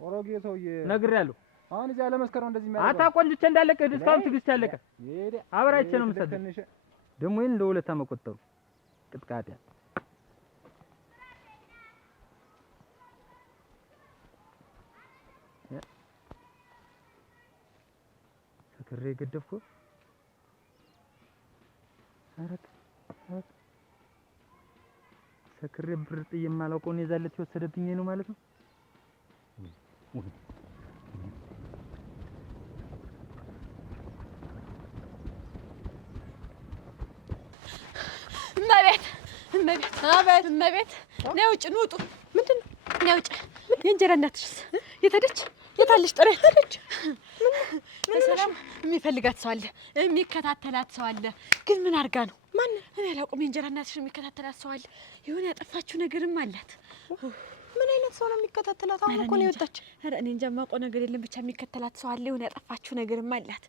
ኦሮጌ ሰውዬ ነግሬያለሁ። አሁን እዚያ ለመስከረው እንደዚህ ማለት አታቆንጅቼ እንዳለቀ ዲስካውንት ትግስት ያለቀ አብራይቼ ነው የምሰጥህ። ደግሞ ይሄን ለሁለታ መቆጠሩ ቅጥቃጤ ሰክሬ ገደፍኩ። አረክ ሰክሬ ብር ጥዬ የማላውቀውን የዛለት የወሰደብኝ ነው ማለት ነው። እመቤት ነይ ውጭ ንውጡ። ምንድን ነው? ነይ ውጭ። የእንጀራ እናትሽስ የት ሄደች? የት አለች? ጥሪያት ሄደች። በሰላም የሚፈልጋት ሰው አለ፣ የሚከታተላት ሰው አለ። ግን ምን አድርጋ ነው? ማን? እኔ አላውቅም። የእንጀራ እናትሽን የሚከታተላት ሰው አለ። የሆነ ያጠፋችው ነገርም አላት። ምን አይነት ሰው ነው የሚከታተላት? አሁን እኮ ነው የወጣች። ኧረ እኔ እንጃ የማውቀው ነገር የለም። ብቻ የሚከተላት ሰው አለ። የሆነ ያጠፋችው ነገርም አላት።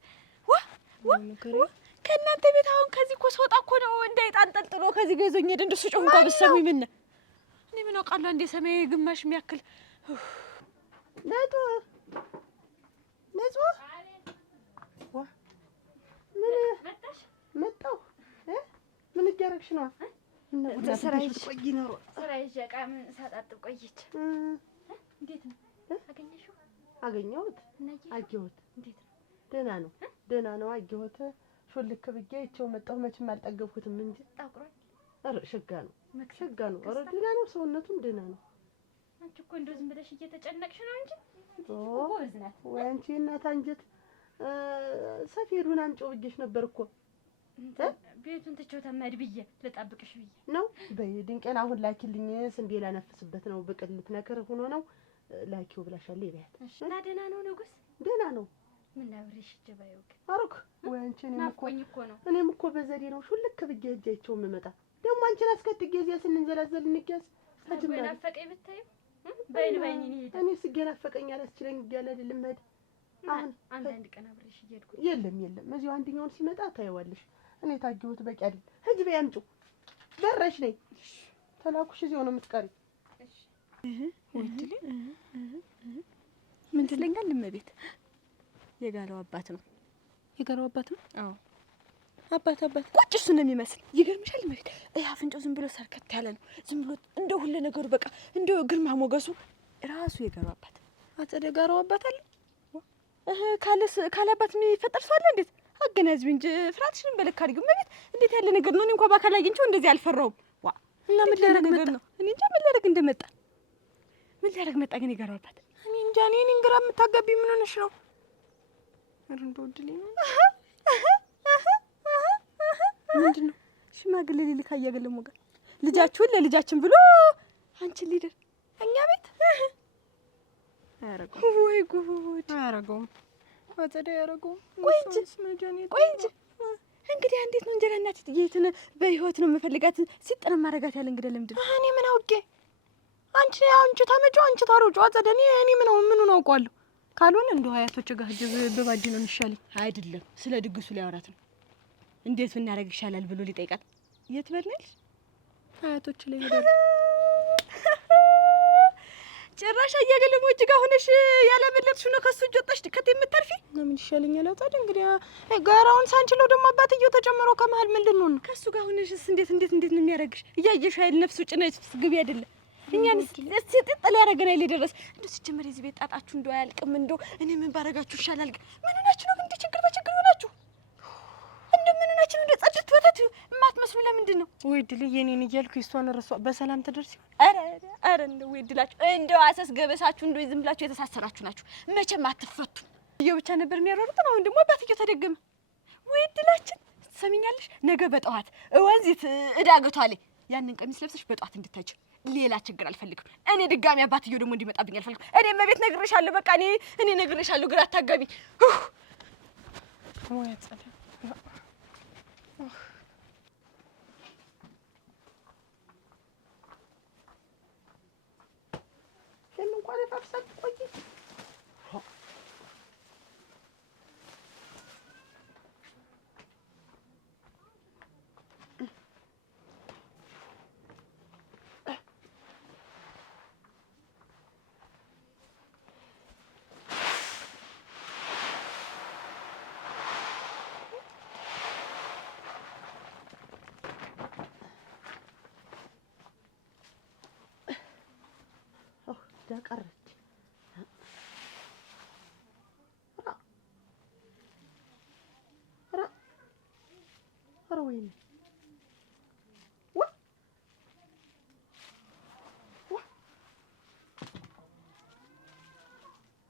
ከእናንተ ቤት አሁን ከዚህ እኮ ስወጣ እኮ ነው እንደ ዕጣን ጠልጥሎ ከዚህ ገዞኝ ሄደ። እንደሱ ጮህ እንኳን ብትሰሙኝ ምን እኔ ምን አውቃለሁ? እንደ ሰማይ ግማሽ የሚያክል ነጡ ምን መጣሁ። ምን እያደረግሽ ነው? ስራ ይዤ ዕቃ ምን ሳጣጥብ ቆየች። እንዴት ነው አገኘሽው? አገኘሁት። አየሁት። እንዴት ነው? ደህና ነው። አየሁት። ሾልክ ብዬ ይቸው መጣሁ። መቼም አልጠገብኩትም እንጂ ታውቁራል። ኧረ ሸጋ ነው። ኧረ ደህና ነው። ሰውነቱም ደህና ነው። አንቺ እኮ እንደው ዝም ብለሽ እየተጨነቅሽ ነው እንጂ ጎበዝ ናት። ወይ አንቺ እናት አንጀት ሰፌዱን አምጪው ብዬሽ ነበር እኮ ቤቱን ትቼው ተመድ ብዬ ልጠብቅሽ ብዬ ነው። በይ ድንቄን አሁን ላኪልኝ። ስንዴ ላነፍስበት ነው። ብቅል ልትነክር ሆኖ ነው ላኪው ብላሻለሁ። ይበያት እና ደህና ነው ንጉስ? ደህና ነው። ምን አብሬሽ ጀባየው አሩክ ወይ አንቺ እኔም እኮ በዘዴ ነው ሹልክ ብዬ እጃቸው የምመጣ ደግሞ አንቺን አስከትጌ እዚያ ስንንዘላዘል እንግያዝ ታጅማ ናፈቀኝ ብታዪው በይን እኔ ስገናፈቀኝ አላስችለኝ እያለ አይደለም ሄድ አሁን አንድ ቀን አብሬሽ እየሄድኩ የለም እዚሁ አንደኛውን ሲመጣ ታየዋለሽ። እኔ ታጊሁት በቂ አይደል። ሂጂ በይ አምጪው። በረሽ ነኝ ተላኩሽ እዚሁ ነው የምትቀሪ። ወድሌ ምን ትለኛል? እመቤት የጋራው አባት ነው። የጋራው አባት ነው? አዎ አባት ቁጭ እሱ ነው የሚመስል። ይገርምሻል እመቤት፣ አፍንጫው ዝም ብሎ ሰርከት ያለ ነው። ዝም ብሎ እንደ ሁሉ ነገሩ በቃ እንደ ግርማ ሞገሱ ራሱ የጋራው አባት። አጸደ ጋራው አባት አለ? ካለ አባት የሚፈጠር ሰው አለ? እንዴት አገናዝቢ እንጂ ፍራትሽን በልክ አድርጊው እመቤት። እንዴት ያለ ነገር ነው? እኔ እንኳን በአካል አግኝቼው እንደዚህ አልፈራውም። እና ምን ሊያደርግ መጣ? እኔ እንጃ ምን ሊያደርግ እንደመጣ። ምን ሊያደርግ መጣ ግን የጋራው አባት? እኔ እንጃ። እኔን ግራ የምታጋቢ ምን ሆነሽ ነው? ኧረ እንደው እድሌ ነው። ምንድን ነው? ሽማግሌ ሊልክ አያገለም ወጋ ልጃችሁን ለልጃችን ብሎ አንቺን ሊደር እኛ ቤት አያረገውም። ወይ ጉድ! አያረገውም። አጸደ አያረገውም። ቆይ እንጂ እንግዲህ እንዴት ነው እንጀራ እናት የትን በህይወት ነው የምፈልጋት ሲጠና ማረጋት ያለ እንግዲህ ለምንድን እኔ ምን አውቄ? አንቺ ታመጪው አንቺ ታሮጪው አጸደ እኔ ምኑን አውቀዋለሁ? ካልሆነ እንደው አያቶች ጋር ሂጅ በባጂ ነው የሚሻለኝ። አይደለም ስለ ድግሱ ሊያወራት ነው። እንዴት ብናረግ ይሻላል ብሎ ሊጠይቃት የት በልነልሽ? አያቶች ላይ ሄዳለሁ። ጭራሽ እያገለሞች ጋር ሆነሽ ያለበለጥሽ ነው ከሱ እጅ ወጣሽ ድከት የምታርፊ ምን ይሻለኛል? አጸደ እንግዲህ ጋራውን ሳንችለው ደግሞ አባትየው ተጨምሮ ከመሀል ምን ልንሆን ነው? ከሱ ጋር ሆነሽስ እንዴት ነው የሚያረግሽ? እያየሽ አይደል ነፍሱ ጭነሽ ግቢ አይደለ እኛን ሲጥጥ ሊያረገን አይደል ደረስ እንደው ሲጀመር የዚህ ቤት ጣጣችሁ እንደው አያልቅም። እንደው እኔ ምን ባረጋችሁ ይሻላል? ምን ሆናችሁ ነው እንዴ? ችግር በችግር ሆናችሁ ምን ሆናችሁ እንደ ጸድት ወተት የማትመስሉ ለምንድን ነው? ወይ ድል የኔን እያልኩ እሷን ረሷ በሰላም ትደርስ ይሆን? ኧረ እንደው ወይ ድላችሁ እንደው አሰስ ገበሳችሁ እንደው ዝም ብላችሁ የተሳሰራችሁ ናችሁ። መቼም አትፈቱ። ይኸው ብቻ ነበር የሚያሯሩት። አሁን ደግሞ አባትየው ተደገመ። ወይ ድላችን ትሰሚኛለሽ? ነገ በጠዋት ወንዚት እዳገቷ ላይ ያንን ቀሚስ ለብሰሽ በጠዋት እንድታጅ ሌላ ችግር አልፈልግም። እኔ ድጋሚ አባትየው ደግሞ እንዲመጣብኝ አልፈልግም። እኔ መቤት ነግሬሻለሁ። በቃ እኔ ነግሬሻለሁ። ግራ አታጋቢ። ወይ አጸደ እንኳን የፋፍሳት ቆይ ቀረች። ኧረ ወይኔ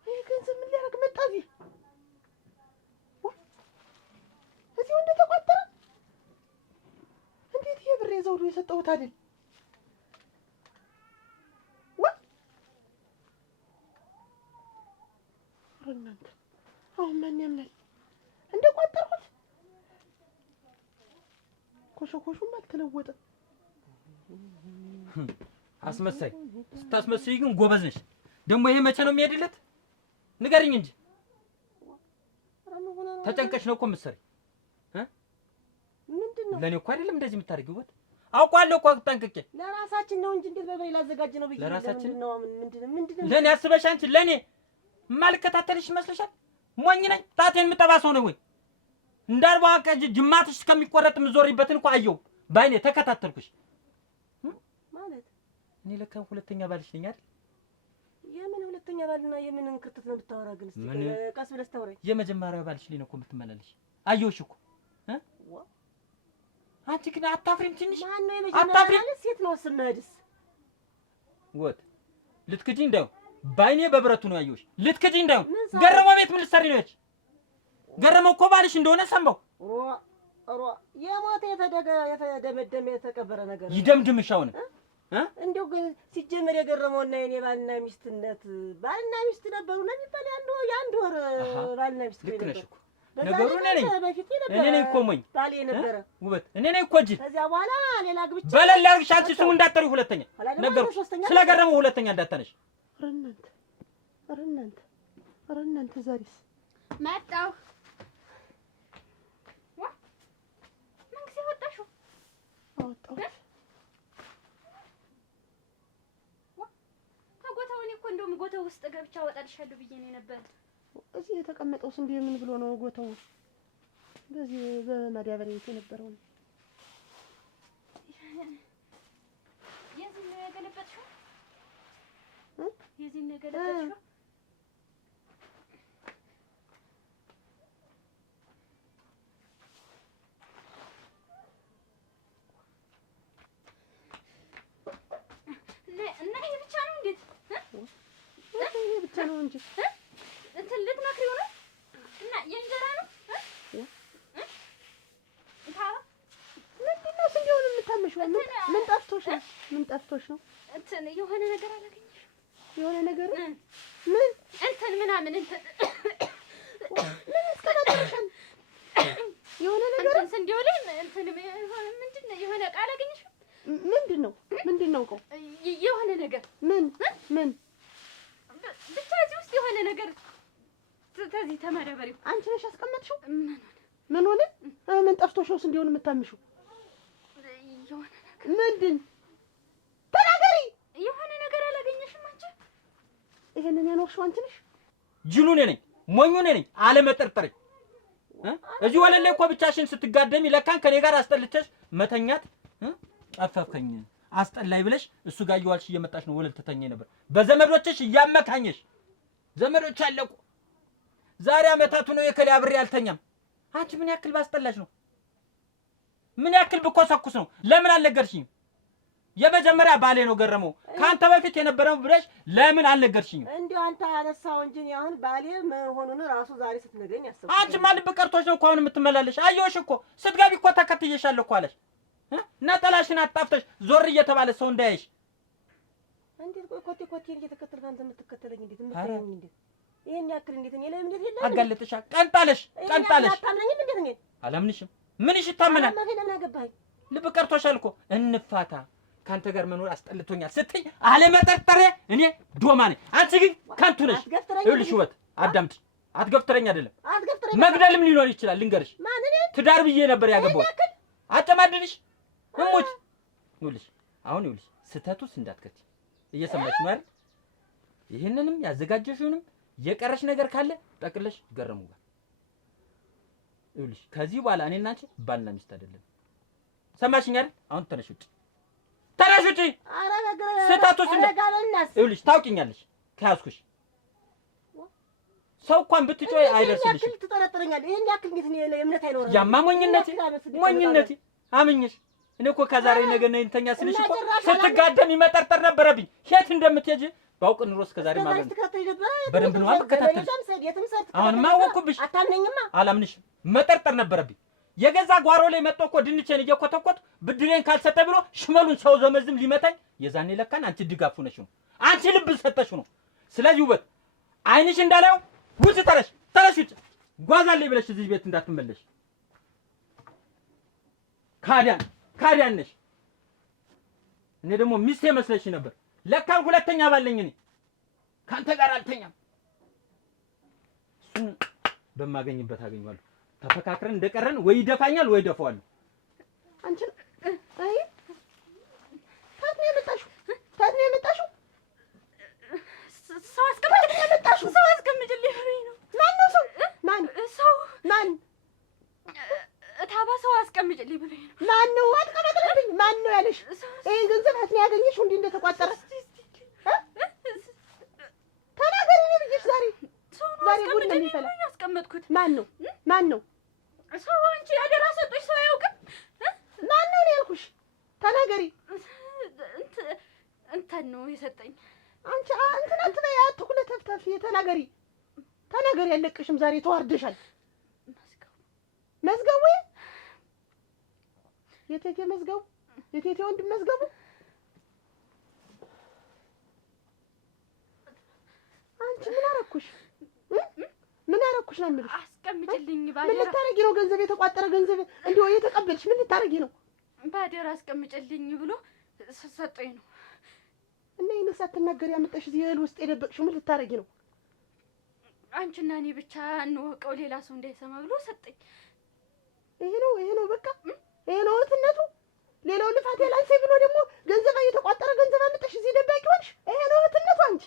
ይሄ ገንዘብ ምን ሊያደርግ መጣ? እዚሁ እንደተቋጠረ እንዴት ይሄ ብር የዘውዱ የሰጠሁት አይደል? እናንተ አሁን ማን ያምናል? እንደ ቋጠርኩት ኮሾኮሹም አልተለወጠም። አስመሳይ ስታስመስይ ግን ጎበዝ ነሽ። ደግሞ ይሄ መቼ ነው የሚሄድለት? ንገሪኝ እንጂ ተጨንቀሽ ነው እኮ የምትሰሪ። ምንድን ነው? ለእኔ እኮ አይደለም እንደዚህ የምታደርጊው። አውቃለሁ እኮ ጠንቅቄ። ለራሳችን ነው እንጂ እንዴት በበይ ላዘጋጅ ነው ብዬ ለራሳችን ነው። ምንድን ነው? ለእኔ አስበሽ አንቺ ለእኔ ማልከታተልሽ ይመስልሻል? ሞኝ ነኝ? ጣቴን የምጠባ ሰው ነው ወይ? እንዳልባ ጅማትሽ እስከሚቆረጥ የምትዞሪበትን እኮ አየሁ ባይኔ ተከታተልኩሽ። ማለት እኔ ለካ ሁለተኛ ባልሽ ነኝ አይደል? የምን ሁለተኛ ባልና የምን እንክርትት ነው የምታወራ? ግን እስቲ ቀስ ብለሽ ታወራኝ። የመጀመሪያው ባልሽ ላይ ነው እኮ የምትመላለሽ። አየሁሽ እኮ አንቺ ግን አታፍሪም? ትንሽ ማን ነው የመጀመሪያ ማለት? ሴት ነው ስመድስ ወት ልትክጂ እንደው ባይኔ በብረቱ ነው ያየሁሽ። ልትክጂ እንደው ገረመው ቤት ምን ልትሰሪ ነው? ገረመው እኮ ባልሽ እንደሆነ ሰማሁ። የሞተ የተደመደመ የተቀበረ ነገር ይደምድምሽ። አሁን እንደው ግን ሲጀመር የገረመውና የኔ ባልና ሚስትነት ባልና ሚስት ነበሩ ነው የሚባል የአንድ ወር ባልና ሚስት ልክ ነሽ እኮ ነገሩ እኔ ነኝ እኮ ሞኝ ባሌ ነበረ ውበት እኔ ነኝ እኮ እንጂ ከዚያ በኋላ ሌላ ግብቻ በለል አድርግሽ። አንቺ ስሙ እንዳትጠሪው ሁለተኛ ነገርኩሽ። ስለገረመው ሁለተኛ እንዳታነሽ። ኧረ እናንተ ዛሬስ መጣሁ። ምን ጊዜ ወጣሽው? አወጣሁት ተጎታው። እኔ እኮ እንደውም ጎታው ውስጥ ገብቻ አወጣልሻለሁ ብዬ ነው ነበር። እዚህ የተቀመጠው ስንዴ ምን ብሎ ነው ጎታው? በዚህ በማዳበሪያ ቤት የነበረው ነው። የዚህ ነው የገለበጥሽው? የዚህ ነው የገለበጥሽው? እና ይሄ ብቻ ነው እንዴት? ይሄ ብቻ ነው እንጂ እንትን ልትመክሪው ነው? እና የእንጀራ ነው? ምንድን ነው ስንዴውን የምታመሺው? ምን ጠፍቶሽ ነው? እንትን የሆነ ነገር አላገኘሽም? የሆነ ነገር ምን እንትን ምናምን እንትን ምን እስከመጨረሻል የሆነ ነገር እንትን ስንዴው ላይ እንትን ምንድን ነው የሆነ ዕቃ አላገኘሽም? ምንድን ነው እኮ የሆነ ነገር ምን ብቻ እዚህ ውስጥ የሆነ ነገር ተዚህ ተመረበሪው አንቺ ነሽ ያስቀመጥሽው? ምን ሆነ? ምን ጠፍቶሽ ነው ስንዴውን የምታምሺው? የሆነ ነገር ምንድን ተናገሪ። የሆነ ነገር አላገኘሽም አንቺ? ይሄንን ያኖርሽው አንቺ ነሽ? ጅሉ እኔ ነኝ፣ ሞኙ እኔ ነኝ። አለመጠርጠረኝ እዚህ ወለል ላይ እኮ ብቻሽን ስትጋደሚ ለካን ከኔ ጋር አስጠልተሽ መተኛት ጠፈፍከኝ አስጠላይ ብለሽ እሱ ጋር እየዋልሽ እየመጣሽ ነው ወለል ትተኛ ነበር። በዘመዶችሽ እያመካኘሽ ዘመዶች አለቁ። ዛሬ አመታቱ ነው የከለ አብሬ አልተኛም። አንቺ ምን ያክል ባስጠላሽ ነው? ምን ያክል ብኮሰኩስ ነው? ለምን አልነገርሽኝ? የመጀመሪያ ባሌ ነው ገረመው። ካንተ በፊት የነበረው ብለሽ ለምን አልነገርሽኝ? እንዴው አንተ አነሳው እንጂ አሁን ባሌ መሆኑን ራሱ ዛሬ ስትነግረኝ አሰብኩ። አንቺ ማን በቀርቶሽ ነው እኮ አሁን የምትመላለሽ? አየሁሽ እኮ ስትገቢ እኮ ተከትዬሻለሁ እኮ አለሽ። ነጠላሽን አጣፍተሽ ዞር እየተባለ ሰው እንዳያይሽ። እንዴት ኮቴ እየተከተልክ አንተ የምትከተለኝ እንዴት የምትለኝ እንዴት ይሄን ያክል እንዴት እኔ ላይ እንዴት ይላል? አጋለጥሻ ቀንጣለሽ። አታምነኝም እንዴት ነኝ? አላምንሽም። ምንሽ ይታመናል? ለምን አገባኝ? ልብ ቀርቶሻል እኮ እንፋታ፣ ካንተ ጋር መኖር አስጠልቶኛል ስትይ አለመጠርጠሬ እኔ ዶማ ነኝ። አንቺ ግን ከንቱ ነሽ። ይኸውልሽ ውበት አዳምጪ። አትገፍተረኝ አይደለም መግደልም ሊኖር ይችላል። ልንገርሽ ትዳር ብዬ ነበር ያገባሁት። አጨማድልሽ እሙት ይኸውልሽ አሁን ይኸውልሽ ስተቱስ እንዳትከቲ እየሰማሽ ነው አይደል? ይሄንንም ያዘጋጀሽውንም የቀረሽ ነገር ካለ ጠቅለሽ ገረሙ ጋር ይኸውልሽ ከዚህ በኋላ እኔና አንቺ ባልና ሚስት አይደለም። ሰማሽኝ አይደል? አሁን ተነሽ ውጪ፣ ተነሽ ውጪ። ኧረ ነገር ስተቱስ ይኸውልሽ ታውቂኛለሽ ከያዝኩሽ ሰው እንኳን ብትጮይ አይደርስልሽም። ያክል ትጠረጥረኛለህ። ይሄን ያክል እንዴት ነው እምነት አይኖርም? ያማ ሞኝነቴ አምኜሽ እኔ እኮ ከዛሬ ነገ ነኝ እንተኛ ስልሽ እኮ ስትጋደም ይመጠርጠር ነበረብኝ። የት እንደምትሄጂ ባውቅ ኑሮ እስከ ዛሬ ማለት በደንብ ነው አልከታተልሽ። አሁንማ አወኩብሽ። አታምነኝማ። አላምንሽም። መጠርጠር ነበረብኝ። የገዛ ጓሮ ላይ መጥቶ እኮ ድንቼን እየኮተኮት ብድሬን ካልሰጠ ብሎ ሽመሉን ሰው ዘመዝም ሊመታኝ የዛኔ ለካን አንቺ ድጋፉ ነሽ ነው፣ አንቺ ልብ ሰጠሽ ነው። ስለዚህ ውበት አይንሽ እንዳላየው ውጭ ተረሽ ውጭ ጓዛለኝ ብለሽ እዚህ ቤት እንዳትመለሽ። ካዲያን ነሽ። እኔ ደግሞ ሚስቴ መስለሽ ነበር። ለካን ሁለተኛ ባለኝ እኔ ካንተ ጋር አልተኛም። እሱን በማገኝበት አገኘዋለሁ። ተፈካክረን እንደቀረን ወይ ይደፋኛል ወይ ደፋዋለሁ። አንቺ አይ ታት ነው የመጣሽው ሰው አስቀምጭልኝ ብሎኝ ነው። ማን እታባ ሰው አስቀምጭልኝ ብሎኝ ነው። ማን ነው አትቀመጥልኝ? ማን ነው ያለሽ? ይሄን ገንዘብ አት ነው ያገኘሽው እንዴ እንደተቋጠረ? ተናገሪ ነው ብዬሽ ዛሬ ጉድ ነው የሚፈላ። ያስቀመጥኩት ማን ነው? ሰው አንቺ አደራ ሰጦሽ ሰው አያውቅም። ማን ነው ያልኩሽ? ተናገሪ። እንትን ነው የሰጠኝ። አንቺ እንትን አትኩለ ተፍተፍ ተናገሪ ያለቅሽም ዛሬ ተዋርደሻል። መዝገቡ የቴቴ መዝገቡ የቴቴ ወንድም መዝገቡ አንቺ ምን አረኩሽ ነው የምልሽ? አስቀምጭልኝ ባደራ። ምን ልታረጊ ነው? ገንዘብ የተቋጠረ ገንዘብ እንዲሁ የተቀበልሽ ምን ልታረጊ ነው? ባደራ አስቀምጭልኝ ብሎ ሰጠኝ ነው። እና ይሄን ሳትናገሪ ያመጣሽ እዚህ እህል ውስጥ የደበቅሽው ምን ልታረጊ ነው? አንቺና እኔ ብቻ እንወቀው ሌላ ሰው እንዳይሰማ ብሎ ሰጠኝ። ይሄ ነው በቃ ይሄ ነው እህትነቱ። ሌላው ልፋት ያላንሰኝ ብሎ ደግሞ ገንዘብ የተቋጠረ ገንዘብ አመጣሽ እዚህ ደባቂ ሆንሽ። ይሄ ነው እህትነቱ። አንቺ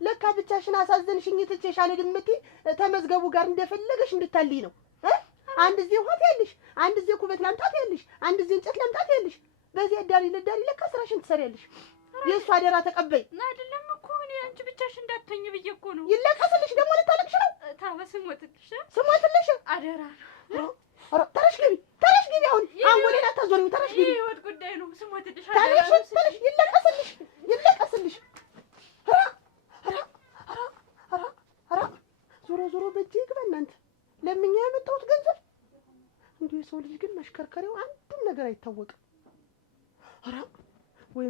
ለካ ብቻሽን አሳዘንሽኝ ትቼሽ አልሄድም እምትይ ተመዝገቡ ጋር እንደፈለገሽ እንድታልይ ነው። አንድ እዚህ ውሃት ያለሽ፣ አንድ እዚህ ኩበት ላምጣት ያለሽ፣ አንድ እዚህ እንጨት ላምጣት ያለሽ። በዚህ አዳሪ ለዳሪ ለካ ስራሽን ትሰሪያለሽ። የእሱ አደራ ተቀበይ። አይደለም እኮ እኔ አንቺ ብቻሽ እንዳትተኝ ብዬ እኮ ነው። ይለቀስልሽ ደግሞ ልታለቅሽ ነው። ታባ ስሞትልሽ አደራ። ተረሽ ግቢ አሁን ወደ ላይ አታዞሪው። ተረሽ ግቢ የህይወት ጉዳይ ነው። ስሞትልሽ ተረሽ ይለቀስልሽ። ዞሮ በእጄ ይግባ። እናንተ ለምኛ ያመጣሁት ገንዘብ እንዲሁ የሰው ልጅ ግን መሽከርከሪው አንድም ነገር አይታወቅም። ወይ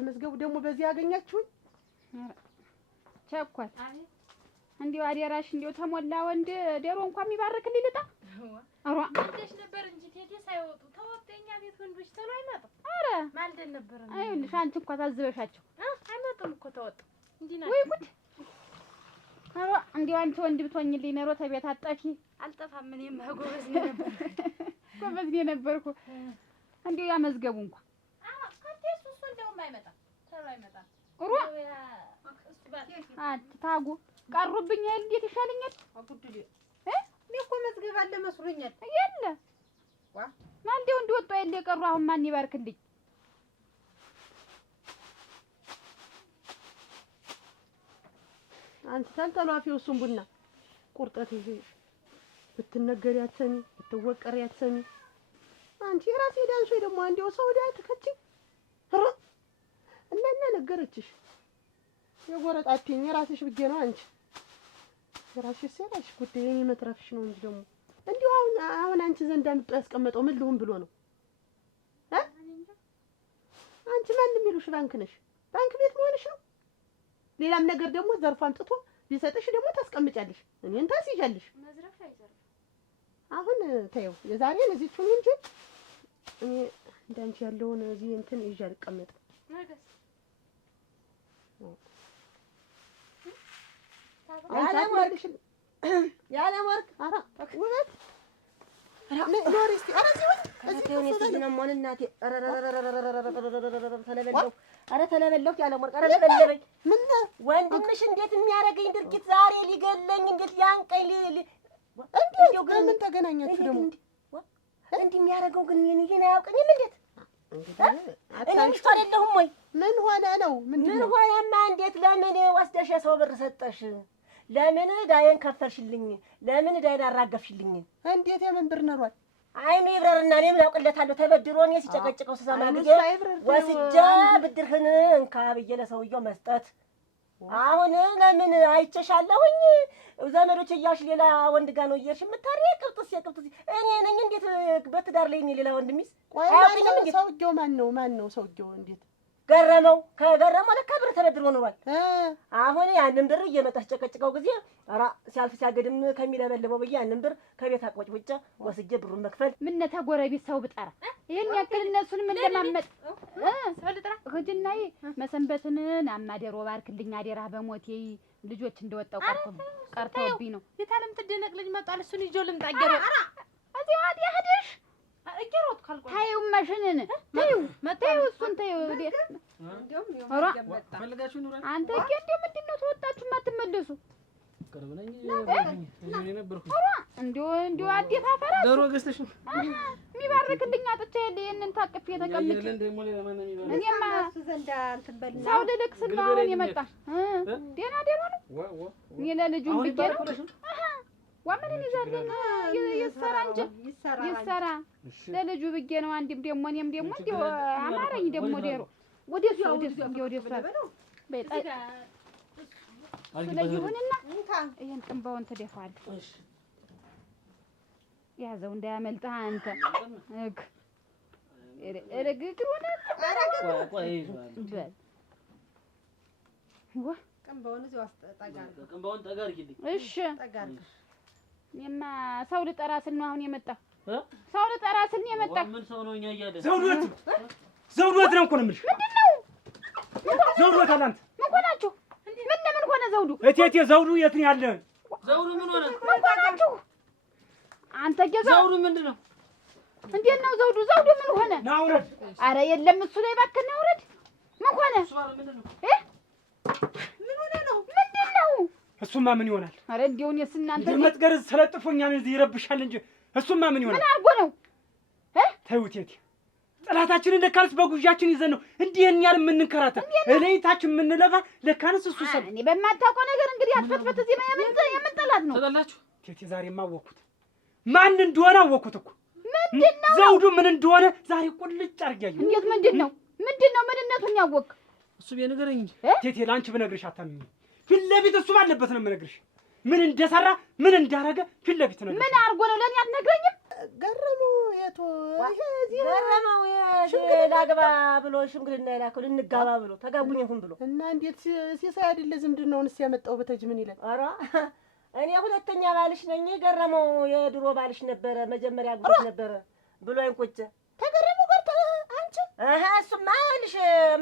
መዝገቡ ደግሞ በዚህ ያገኛችሁኝ። ቸኮል እንዲሁ አደራሽ እንዲሁ ተሞላ ወንድ ዴሮ እንኳን የሚባርክልኝ ልጣ አሯ ደሽ ነበር እንጂ ቴቴ ሳይወጡ ተወጡ የኛ ቤት ወንዶች ተሎ አይመጡም። አረ ማልደን ነበር እንዴ? አይልሽ አንቺ እንኳን ታዝበሻቸው አይመጡም እኮ ተወጡ እንዴ ነው ወይ ጉድ። አሯ እንዲሁ አንቺ ወንድ ብትሆኝልኝ ኖሮ ተቤት አጣፊ አልጠፋም። እኔም ጎበዝ ነኝ ነበር ጎበዝ ነኝ ነበርኩ። እንዲሁ ያመዝገቡ እንኳን ከቴሱ እሱ እንደውም አይመጣም ተሎ አይመጣም። ሩዋ ታጉ ቀሩብኝ አይደል? እንዴት ይሻለኛል? አጉድል እኔ እኮ መዝገብ አለ መስሎኛል። የለ ማንዴው እንዲወጣ የለ የቀሩ አሁን ማን ይባርክልኝ? አንቺ ተንተሏፊው እሱን ቡና ቁርጠት ይዤ ብትነገሪ አትሰሚ፣ ብትወቀሪ አትሰሚ። አንቺ የራሴ ዳንሶ ደግሞ አንዴው ሰው ዳ ተከቺ እና ነገረችሽ የጎረጣፒኝ የራስሽ ብዬ ነው። አንቺ የራስሽ ሰራሽ ጉዳይ የኔ መትረፍሽ ነው እንጂ ደግሞ እንዲሁ አሁን አንቺ ዘንድ አምጥቶ ያስቀመጠው ምን ልሁን ብሎ ነው? አንቺ ማን የሚሉሽ ባንክ ነሽ? ባንክ ቤት መሆንሽ ነው። ሌላም ነገር ደግሞ ዘርፎ አምጥቶ ቢሰጥሽ ደግሞ ታስቀምጫለሽ፣ እኔን ታስይዣለሽ። መዝረፍ አይዘርፍ። አሁን ተይው የዛሬን እዚህ ቹን እንጂ እኔ እንዳንቺ ያለውን እዚህ እንትን ይዤ አልቀመጥም። ነገስ ያለ ወርቅ ኧረ ውበት ኖሪስቲ ኧረ እዚህ ሆነ እዚህ ነው ማን እናቴ ተለበለሁ ያለ ወርቅ ኧረ ለበለበኝ ምን ወንድምሽ እንዴት የሚያደርገኝ ድርጊት ዛሬ ሊገለኝ እንዴት ያንቀኝ እንዴት ግን ምን ተገናኛችሁ ደግሞ እንዲህ የሚያደርገው ግን ይሄን አያውቀኝም እንዴት እኔ ሚስቱ አይደለሁም ወይ ምን ሆነ ነው ምን ሆነማ እንዴት ለምን ወስደሽ የሰው ብር ሰጠሽ ለምን ዳዬን ከፈልሽልኝ ለምን ዳዬን አራገፍሽልኝ እንዴት የምን ብር ነሯል አይኑ ይብረርና እኔ ምን አውቅለታለሁ ተበድሮ እኔ ሲጨቀጭቀው ስሰማ ጊዜ ወስጄ ብድርህን እንካ ብዬ ለሰውየው መስጠት አሁን ለምን አይቸሻለሁኝ ዘመዶች እያልሽ ሌላ ወንድ ጋር ነው እየሄድሽ የምታሪቅ ቅብጥስ እኔ ነኝ እንዴት በትዳር ላይ እኔ ሌላ ወንድ ሚስ አይሆንም እንዴ ሰውየው ማን ነው ሰውየው እንዴት ገረመው ከገረመው ለካ ብር ተበድሮ ኖሯል አሁን ያንን ብር እየመጣች ጨቀጭቀው ጊዜ ኧረ ሲያልፍ ሲያገድም ከሚለበልበው ብዬ ያንን ብር ከቤት አቆጭ ብቻ ወስጄ ብሩን መክፈል ምን ተጎረቤት ሰው ብጠራ ይሄን ያክል እነሱንም እንደማመጥ ሰው ልጥራ ሆጅናይ መሰንበትን አማደሮ ባርክልኝ አደራ በሞቴ ልጆች እንደወጣው ቀርተውብኝ ነው የታለም ትደነቅ ልጅ መጣል እሱን ይጆ ልምጣ ገረ እዚህ ወዲያ ሄደሽ እገሮት ካልቆ ታዩ ማሽንን ታዩ እሱን ታዩ እንደውም ይወጣ ፈልጋችሁ ኑራ አንተ እንደው ምንድነው ተወጣችሁ ማትመለሱ ቀርበለኝ እኔ ነበርኩ እንደው አዲስ አፈራ ዶሮ ገዝተሽ የሚባርክልኝ አጥቼ ይሄንን ታቅፍ የተቀመጥ እኔማ ዘንዳ እንትን በልና ሰው ልልክ ስለአሁን የመጣ ደና ደሮ ነው እኔ ለልጁ ብዬ ነው ወመንን ይዘልኝ ይሰራ እንጂ ይሰራ ለልጁ ብዬ ነው አንድም ደሞ እኔም ደሞ እንደው አማረኝ ደሞ ደሮ ወደሱ በጣ ስለይሁንና ይሄን ጥንባውን ተደፋለህ እሺ ያዘው እንዳያመልጥህ አንተ እግሩን ጥንባውን እዚህ ጠጋርጊልኝ እሺ ጠጋርጊ እኔማ ሰው ልጠራ ስል ነው አሁን የመጣው ሰው ልጠራ ስል ነው የመጣው ምን ሰው ነው እኛ እያለ ዘውዶት ነው እኮ ነው የምልሽ ምንድነው ዘውዶት አላንተ ምን ሆናችሁ ምን ሆነ ዘውዱ እቴቴ ዘውዱ የት ነው ያለ ዘውዱ ምን ሆነ ምን ሆናችሁ አንተ ዘውዱ ምንድነው እንዴት ነው ዘውዱ ምን ሆነ ና ውረድ ኧረ የለም እሱ ላይ እባክህ ና ውረድ ምን ሆነ እሱ ምንድነው ምን ሆነ ነው ምንድነው እሱማ ምን ይሆናል ኧረ እንደው እኔስ እናንተ የመጥገርዝ ተለጥፎኛል እዚህ ይረብሻል እንጂ እሱማ ምን ይሆናል ምን አርጎ ነው ተይው እቴቴ ጠላታችንን ለካንስ በጉዣችን ይዘን ነው እንዴን ያል የምንከራተት እለይታችን የምንለፋ ለካንስ እሱ ሰው እኔ በማታውቀው ነገር እንግዲህ አትፈትፈት እዚህ የምን ጠላት ነው ተጠላችሁ እቴቴ ዛሬማ አወኩት ማን እንደሆነ አወኩት እኮ ምንድነው ዘውዱ ምን እንደሆነ ዛሬ ቁልጭ አርጋኝ እንዴት ምንድነው ምንነቱን ያወቅ እሱ ቢነግረኝ እንጂ እቴቴ ላንቺ ብነግርሽ አታምኚ ፊት ለፊት እሱ ባለበት ነው የምነግርሽ ምን እንደሰራ ምን እንዳረገ ፊት ለፊት ነው ምን አርጎ ነው ለኔ አትነግረኝም ገረመው የቱ ገረመው ላግባ ብሎ ሽምግልና የላከው ልንጋባ ብሎ ተጋቡኝ ይሁን ብሎ እና እንዴት ሲሳይ አይደለ ዝምድናውንስ ያመጣው በተጅ ምን ይላል? ኧረ እኔ ሁለተኛ ባልሽ ነኝ። ገረመው የድሮ ባልሽ ነበረ መጀመሪያ ጉዳይ ነበረ ብሎኝ ቁጭ ተገረመው ጋር አንቺ እሱማ ልሽ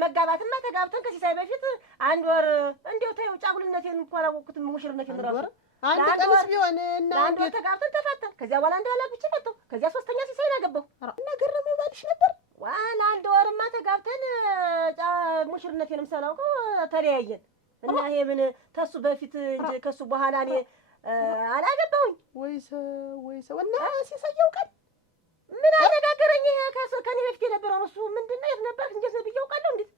መጋባትማ ተጋብተን ከሲሳይ በፊት አንድ ወር እንደው ተይው ጫጉልነቴን እንኳን አላወቅኩትም። ሙሽርነቴን ራሱ አንድ ቀንስ ቢሆን እና አንድ ወር ተጋብተን ተፋተን ከዚያ በኋላ አንድ አላብቼ ፈተው ከዚያ ሶስተኛ ሲሳይን አገባሁ እና ገረመው ባልሽ ነበር። ዋና አንድ ወርማ ተጋብተን ሙሽርነቴንም ሳላውቀው ተለያየን እና ይሄ ምን ተሱ በፊት እንጂ ከሱ በኋላ እኔ አላገባሁኝ ወይስ እና ሲሳይ ያውቃል? ምን አነጋገረኝ? ይሄ ከኔ በፊት የነበረው እሱ ምንድነው? የት ነበር? እንዴት ነው ብዬው ቃለው? እንዴት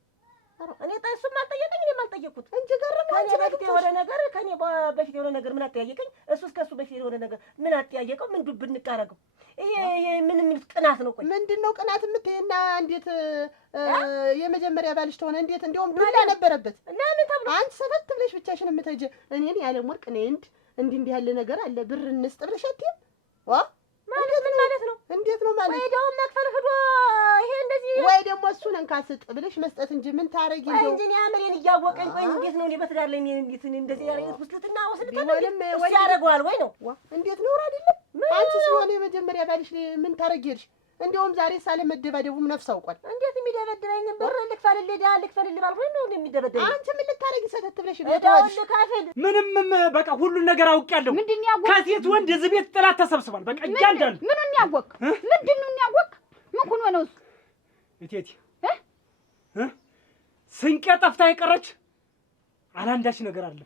እኔ እሱም አልጠየቀኝ እኔም አልጠየቅኩት እንጂ ገረመው ከኔ በፊት የሆነ ነገር ከኔ በፊት የሆነ ነገር ምን አጠያየቀኝ? እሱስ ከሱ በፊት የሆነ ነገር ምን አጠያየቀው? ምን ዱብ እንቃረገው? ይሄ ምን ቅናት ነው? ቆይ ምንድነው ቅናት የምትይና? እንዴት የመጀመሪያ ባልሽ ተሆነ እንዴት እንደውም ዱላ ነበረበት። ለምን ተብሎ አንቺ ሰተት ብለሽ ብቻሽን የምትሄጂ እኔን ያለም ወርቅ ነኝ እንዲህ ያለ ነገር አለ ብር እንስጥ ብለሽ አትይም? ማለት ምን ማለት ነው? እንዴት ነው ማለት? ወይ ደግሞ መክፈል ሄዶ ይሄ እንደዚህ ወይ ደግሞ እሱን እንካስጥ ብለሽ መስጠት እንጂ ምን ታረጊ? እንደው እንጂ አመሬን እያወቀኝ ቆይ እንዴት ነው በትዳር ላይ እንዴት እንደዚህ ያረጋት ውስጥትና ወስልታ ያደርገዋል ወይ ነው? እንዴት ነው አይደለም? አንቺ ሲሆን የመጀመሪያ ባልሽ ምን ታረጊልሽ? እንደውም ዛሬ ሳለ መደባደቡም ነፍስ አውቋል። እንዴት የሚደበድበኝ ነበር? ልክፈልልህ ባልኩኝ ነው የሚደበድበኝ። አንቺ ምን ልታረጊ ሰተት ብለሽ ምንም በቃ ሁሉን ነገር አውቄያለሁ። ምንድን ያወቅ? ከሴት ወንድ እዚህ ቤት ጥላት ተሰብስቧል። በቃ እያንዳንዱ ምኑን ያወቅ? ምንድን ያወቅ? ምን ሆኖ ነው እሱ? እቴቴ ስንቄ ጠፍታ የቀረች አላንዳች ነገር አለ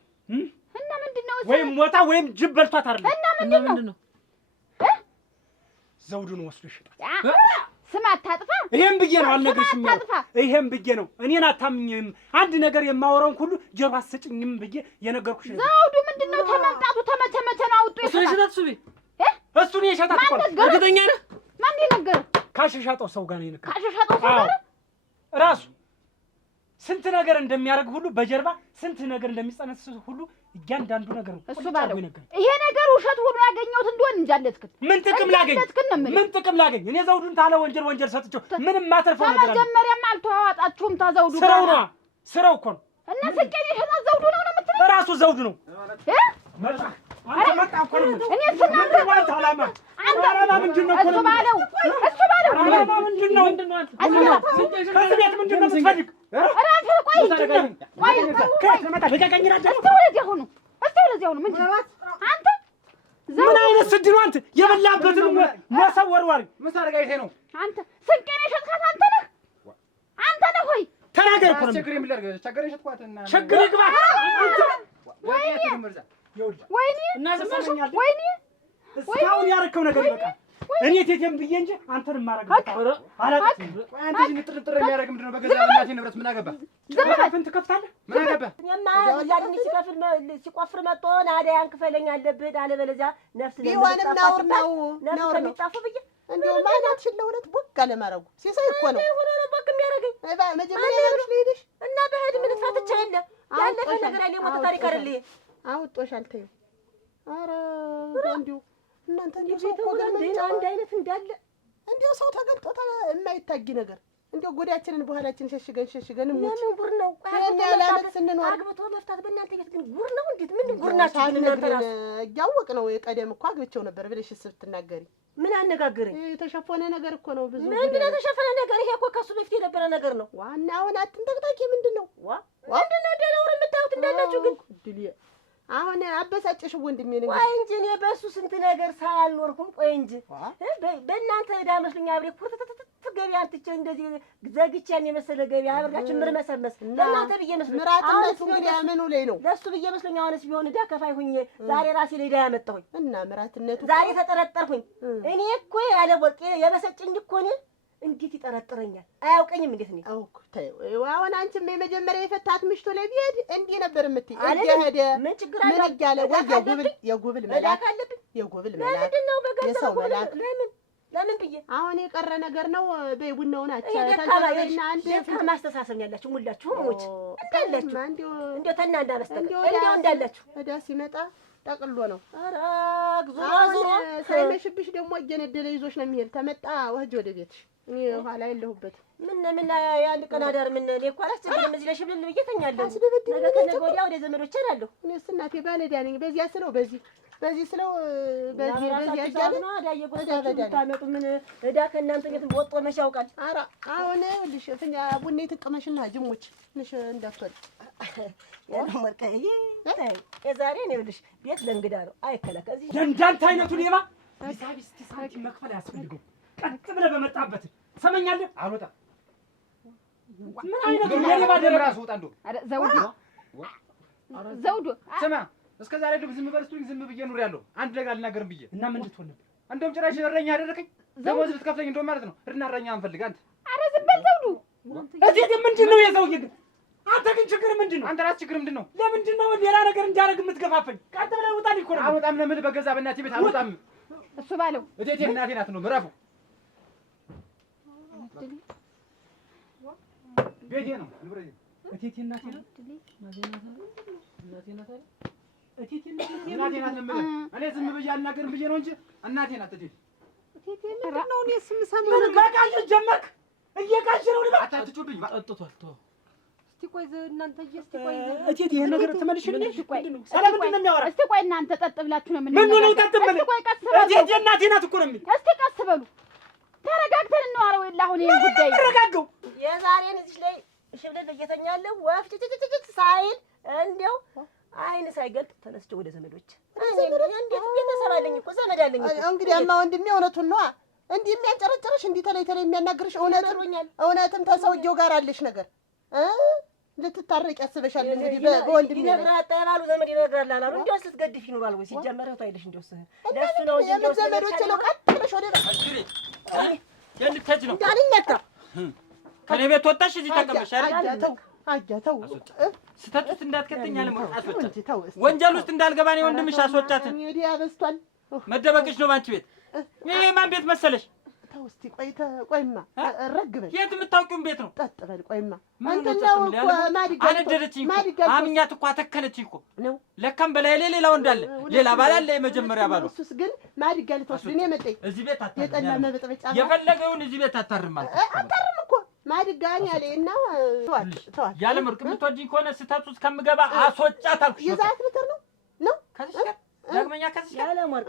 እና ምንድነው እሱ? ወይም ሞታ ወይም ጅብ በልቷት አይደለም። እና ምንድነው? ዘውዱን ወስዶ ይሸጣል። ስም አታጥፋ። ይሄን ብዬ ነው አልነግርሽም። ይሄን ብዬ ነው እኔን አታምኝም። አንድ ነገር የማወራውን ሁሉ ጀርባ አትሰጭኝም ብዬ የነገርኩሽ ነው። ዘውዱ ምንድነው ተመምጣቱ? ተመቸ ነው አውጡ እሱ የሸጣት ሱቢ እሱን የሸጣት እኮ እርግጠኛ ነህ? ማን የነገረው? ካሸሻጠው ሰው ጋር ነው የነገረው። ካሸሻጠው ሰው ጋር ራሱ ስንት ነገር እንደሚያደርግ ሁሉ በጀርባ ስንት ነገር እንደሚጸነስ ሁሉ እያንዳንዱ ነገር ነው እሱ ባለው። ይሄ ነገር ውሸት ሆኖ ያገኘሁት እንደሆነ እንጃለትክ። ምን ጥቅም ላገኝ? ምን ጥቅም ላገኝ? እኔ ዘውዱን ታለ ወንጀል ሰጥቼው ምንም ማተርፈው ነገር አለ? መጀመሪያም አልተዋዋጣችሁም። ታዘውዱ ስራው ነው ስራው እኮ ነው። እና ስቄኔ ሸጣት ዘውዱ ነው የምትለው? ራሱ ዘውዱ ነው። አንተ መጣ እኮ ነው። እኔ ስናገር አንተ አላማ አላማ ምንድነው? እሱ ባለው አላማ ምንድነው? ከዚህ ቤት ምንድነው የምትፈልግ? ራፍ ቆይ ከመጣ በቀቀኝ ራጃ ወደዚህ ሆኖ ወደዚህ ሆኖ ምን አንተ ምን አይነት ስድ ነው አንተ? የበላበትን መሰብ ወርዋሪ ምን ታረጋይቴ ነው አንተ? ስቄኔ ሸጥካት አንተ ነህ ሆይ ተናገር እኮ ነው። ቸገር ሸጥኳትና ቸገር ግባ ወይኔ እና ዘመኛል ወይኔ እስካሁን ያረከው ነገር ይበቃል። እኔ ቴቴም ብዬ እንጂ አንተንም ማረግ አላውቅም። አንተ እዚህ ጥርጥር የሚያደርግ ምንድን ነው? በገዛ እናቴ ንብረት ምን አገባ? ዘመን ትከፍታለህ? ምን አገባ? እኔማ ያድን ሲቆፍር መጥቶ ናዳያን ክፈለኝ አለብህ አለበለዚያ ነፍስ ቢሆንም ናውር ነው ከሚጣፉ ብዬ እንደው ማናችን ለሁለት ቦግ አለማረጉ ሲሳይ እኮ ነው ሆኖ ነው ቦግ የሚያደርገኝ። መጀመሪያ ያለሽ ልሄድሽ እና በህድ ምን ፈትቼ የለ ያለፈ ነገር አለ የሞተ ታሪክ አይደል? አውጦሻል። ተይው። ኧረ እንዲሁ እናንተ እንዲሁ ሰው እኮ አንድ አይነት እንዳለ እንዲሁ ሰው ተገልጦ የማይታጊ ነገር እንዲሁ ጎዳችንን በኋላችን ሸሽገን ሞት ምን ጉር ነው? ያላለት ስንኖር አግብቶ መፍታት በእናንተ ቤት ግን ጉር ነው። እንዴት ምን ጉር ናችሁ? እያወቅ ነው የቀደም እኮ አግብቼው ነበር ብለሽ ስትናገሪ ምን አነጋገረኝ? የተሸፈነ ነገር እኮ ነው። ብዙ ምንድን ነው የተሸፈነ ነገር? ይሄ እኮ ከሱ በፊት የነበረ ነገር ነው። ዋና አሁን አትንጠቅጣቂ። ምንድን ነው ምንድን ነው ደለውር የምታዩት እንዳላችሁ ግን ድልዬ አሁን አበሳጨሽ ወንድሜ ነው። ቆይ እንጂ እኔ በእሱ ስንት ነገር ሳያልኖርኩም። ቆይ እንጂ በእናንተ ዕዳ መስሎኝ አብሬ ኩርትትት ገበያ አንትቼ እንደዚህ ዘግቼን የመሰለ ገበያ አብሬያችሁ ምርመሰመስ ለእናንተ ብዬ መስሎኝ ምራትነቱ እንግዲህ ምኑ ላይ ነው? ለእሱ ብዬ መስሎኝ አሁንስ ቢሆን ዕዳ ከፋይ ሁኜ ዛሬ ራሴ ላይ ዕዳ ያመጣሁኝ እና ምራትነቱ ዛሬ ተጠረጠርኩኝ። እኔ እኮ ያለ ወርቄ የበሰጭኝ እኮ እኔ እንዴት ይጠረጥረኛል? አያውቀኝም። እንዴት ነው አውኩ? ተይው አሁን አንቺም የመጀመሪያ የፈታት ምሽቶ ላይ ቢሄድ እንዲህ ነበር የምትይ። ሄደ ምን ችግር አለ? ምን ያለ ወይ የጉብል መላክ የጉብል መላክ የሰው መላክ ለምን ለምን ብዬ አሁን የቀረ ነገር ነው። በይ ቡናውን ተንከባለና አንድ ማስተሳሰብ ነው ያላችሁ ሁላችሁ ሞች እንዳላችሁ እንደው ተናንዳ በስተቀር እንደው እንዳላችሁ እዳ ሲመጣ ጠቅሎ ነው። ኧረ ዙሮ ሳይመሽብሽ ደግሞ እየነደለ ይዞሽ ነው የሚሄድ። ተመጣ ወህጅ ወደ ቤትሽ። እኔ ኋላ የለሁበት ምን የአንድ ቀን አዳር ምን እኔ እኮ አላስቸግርም። እዚህ ለሽብልል ብዬ ተኛለሁ። ነገ ከነገ ወዲያ ወደ ዘመዶቼ እሄዳለሁ። እኔስ እናቴ ባለዕዳ ነኝ። በዚያ ስለው በዚህ ስለው በዚህ ያጃለ ነው አዳ የጎዳችሁ ታመጡ ምን ዕዳ ከእናንተ ቤት ወጥቶ መች ያውቃል። ኧረ አሁን ልሽ ፍኛ ቡኔ ትቀመሽና ጅሞች ንሽ እንዳትወል ያለው ወርቀዬ የዛሬ ነው ልሽ ቤት ለእንግዳ ነው አይከለከል። እዚህ ለእንዳንተ አይነቱ ሌባ ሂሳብ እስቲ ሳንቲም መክፈል አያስፈልገው። ቀጥ ብለህ በመጣበት ሰመኛለህ። አልወጣም። ምን አይነቱ ሌባ ደረራ ወጣ እንደው ዘውዱ ስማ እስከ ዛሬ ደግሞ ዝም በል ስትሉኝ ዝም ብዬ ኑሬያለሁ። አንድ ነገር አልናገርም ብዬ እና ምን ልትሆን ነበር? እንደውም ጭራሽ እረኛ አደረከኝ። ደሞዝ ልትከፍለኝ እንደውም ማለት ነው። እርና እረኛ አንፈልግ አንተ። ኧረ ዝም በል ዘውዱ። እዚህ ምንድን ነው የሰውዬ ግን? አንተ ግን ችግር ምንድን ነው? አንተ ራስህ ችግር ምንድን ነው? ለምንድን ነው ሌላ ነገር እንዳደርግ የምትገፋፈኝ? ቀጥ ብለህ ውጣ። እኮ ነው አልወጣም። ለምን በገዛ በእናቴ ቤት አልወጣም። እሱ ባለው እቴቴ እናቴ ናት ነው ምዕራፉ ቤቴ ነው ንብረቴ። እቴቴ እናቴ ናት። እናቴ ናት የምልህ እኔ ዝም ብዬ አልናገርም ብዬ ነው እንጂ እናቴ ናት እቴቴ። ምንድን ነው እኔ የምሰማው ምን መቃዠት ጀመርክ? እየቃዠ ነው ልበል። አታትጩብኝ። ጠጥቷል። ተው እስቲ ቆይ እናንተ እስቲ ቆይ እቴቴ ይሄን ነገር ተመልሽልኝ። ስለምንድን ነው የሚያወራ? እስቲ ቆይ እናንተ ጠጥ ብላችሁ ነው ምን ነው ጠጥ ምን? እስቲ ቆይ ቀስ በሉ። እቴቴ እናቴ ናት እኮ ነው የሚል። እስቲ ቀስ በሉ። ተረጋግተን እናወራው የለ አሁን ይሄን ጉዳይ ተረጋጋው። የዛሬን እዚህ ላይ ሽብልል እየተኛለሁ ወፍ ጭጭጭጭጭ ሳይል እንደው አይን ሳይገልጥ ተነስቼ ወደ ዘመዶች እንዴት ቤተሰብ አለኝ እኮ ዘመድ አለኝ እኮ። እንግዲህ አማ ወንድሜ እውነቱን ነዋ። እንዲህ የሚያንጨረጨረሽ እንዲህ ተለይ የሚያናግርሽ እውነትም ተሰውየው ጋር አለሽ ነገር ልትታረቂ ያስበሻል። እንግዲህ በወንድሜ ይነግራ አጣባሉ ዘመድ ይነግራል አላሉ እንደው ስትገድፍ ይኖራል ወይ ሲጀመር ተው አይልሽ እንደው ለሱ ነው እንጂ እንደው ዘመዶች ነው ቀጥለሽ ወደ የልትሄጂ ነው እንዳልነካ ከኔ ቤት ወጣሽ እዚህ ተቀመጥሽ አይደል? አጃተው ስህተት ውስጥ እንዳትከተኝ አለ አስወጣት። ወንጀል ውስጥ እንዳልገባ ነው ወንድምሽ አስወጣት። እንግዲህ ያበስቷል። መደበቅሽ ነው ባንቺ ቤት። ይሄ ማን ቤት መሰለሽ? ተው እስቲ ቆይማ ረግበል። የት የምታውቂውን ቤት ነው? ጠጥ በል ቆይማ። አንተኛው እኮ አነደደችኝ እኮ አምኛት እኮ አተከነችኝ እኮ ነው። ለካም በላይ ሌላ ወንድ አለ፣ ሌላ ባል አለ። የመጀመሪያ ባሉ እሱስ ግን ማዲጋ ልትወስድ እኔ መጣኝ። እዚህ ቤት አታርም። የጠላ መበጥበጫ የፈለገውን እዚህ ቤት አታርም ማለት አታርም እኮ ማዲጋኝ አለና ተዋት። ያለ ምርቅ የምትወጂኝ ከሆነ ስህተት ውስጥ ከምገባ አስወጫት አልኩሽ። የዛት ልትር ነው ከዚህ ጋር ዳግመኛ ከዚህ ጋር ያለ ወርቅ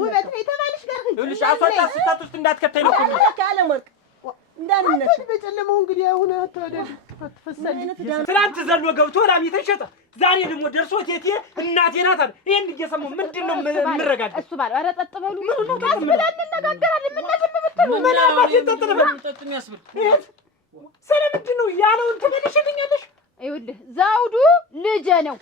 ውበት ነው የተባለሽ ጋር ይኸውልሽ አስወጫት። ስህተት ውስጥ እንዳትከተኝ ነው እኮ ያለ ወርቅ እንዳልነሽ በጨለማው እንግዲህ አሁን አትወደድ አትፈሰል። ትናንት ዘሎ ገብቶ ላሚተን ሸጠ። ዛሬ ደግሞ ደርሶ ቴቴ እናቴ ናት አለ። ይሄን እየሰማሁ ምንድን ነው የምረጋጋ? እሱ ባለው ኧረ ጠጥ በሉ። ቀስ ብለን እንነጋገራለን። ምን ዝም ብትሉ ምን አባቴ ጠጥ ነበር ጠጥ የሚያስብል ስለምንድን ነው ያለውን ትመልሽልኛለሽ? ይኸውልህ ዘውዱ ልጄ ነው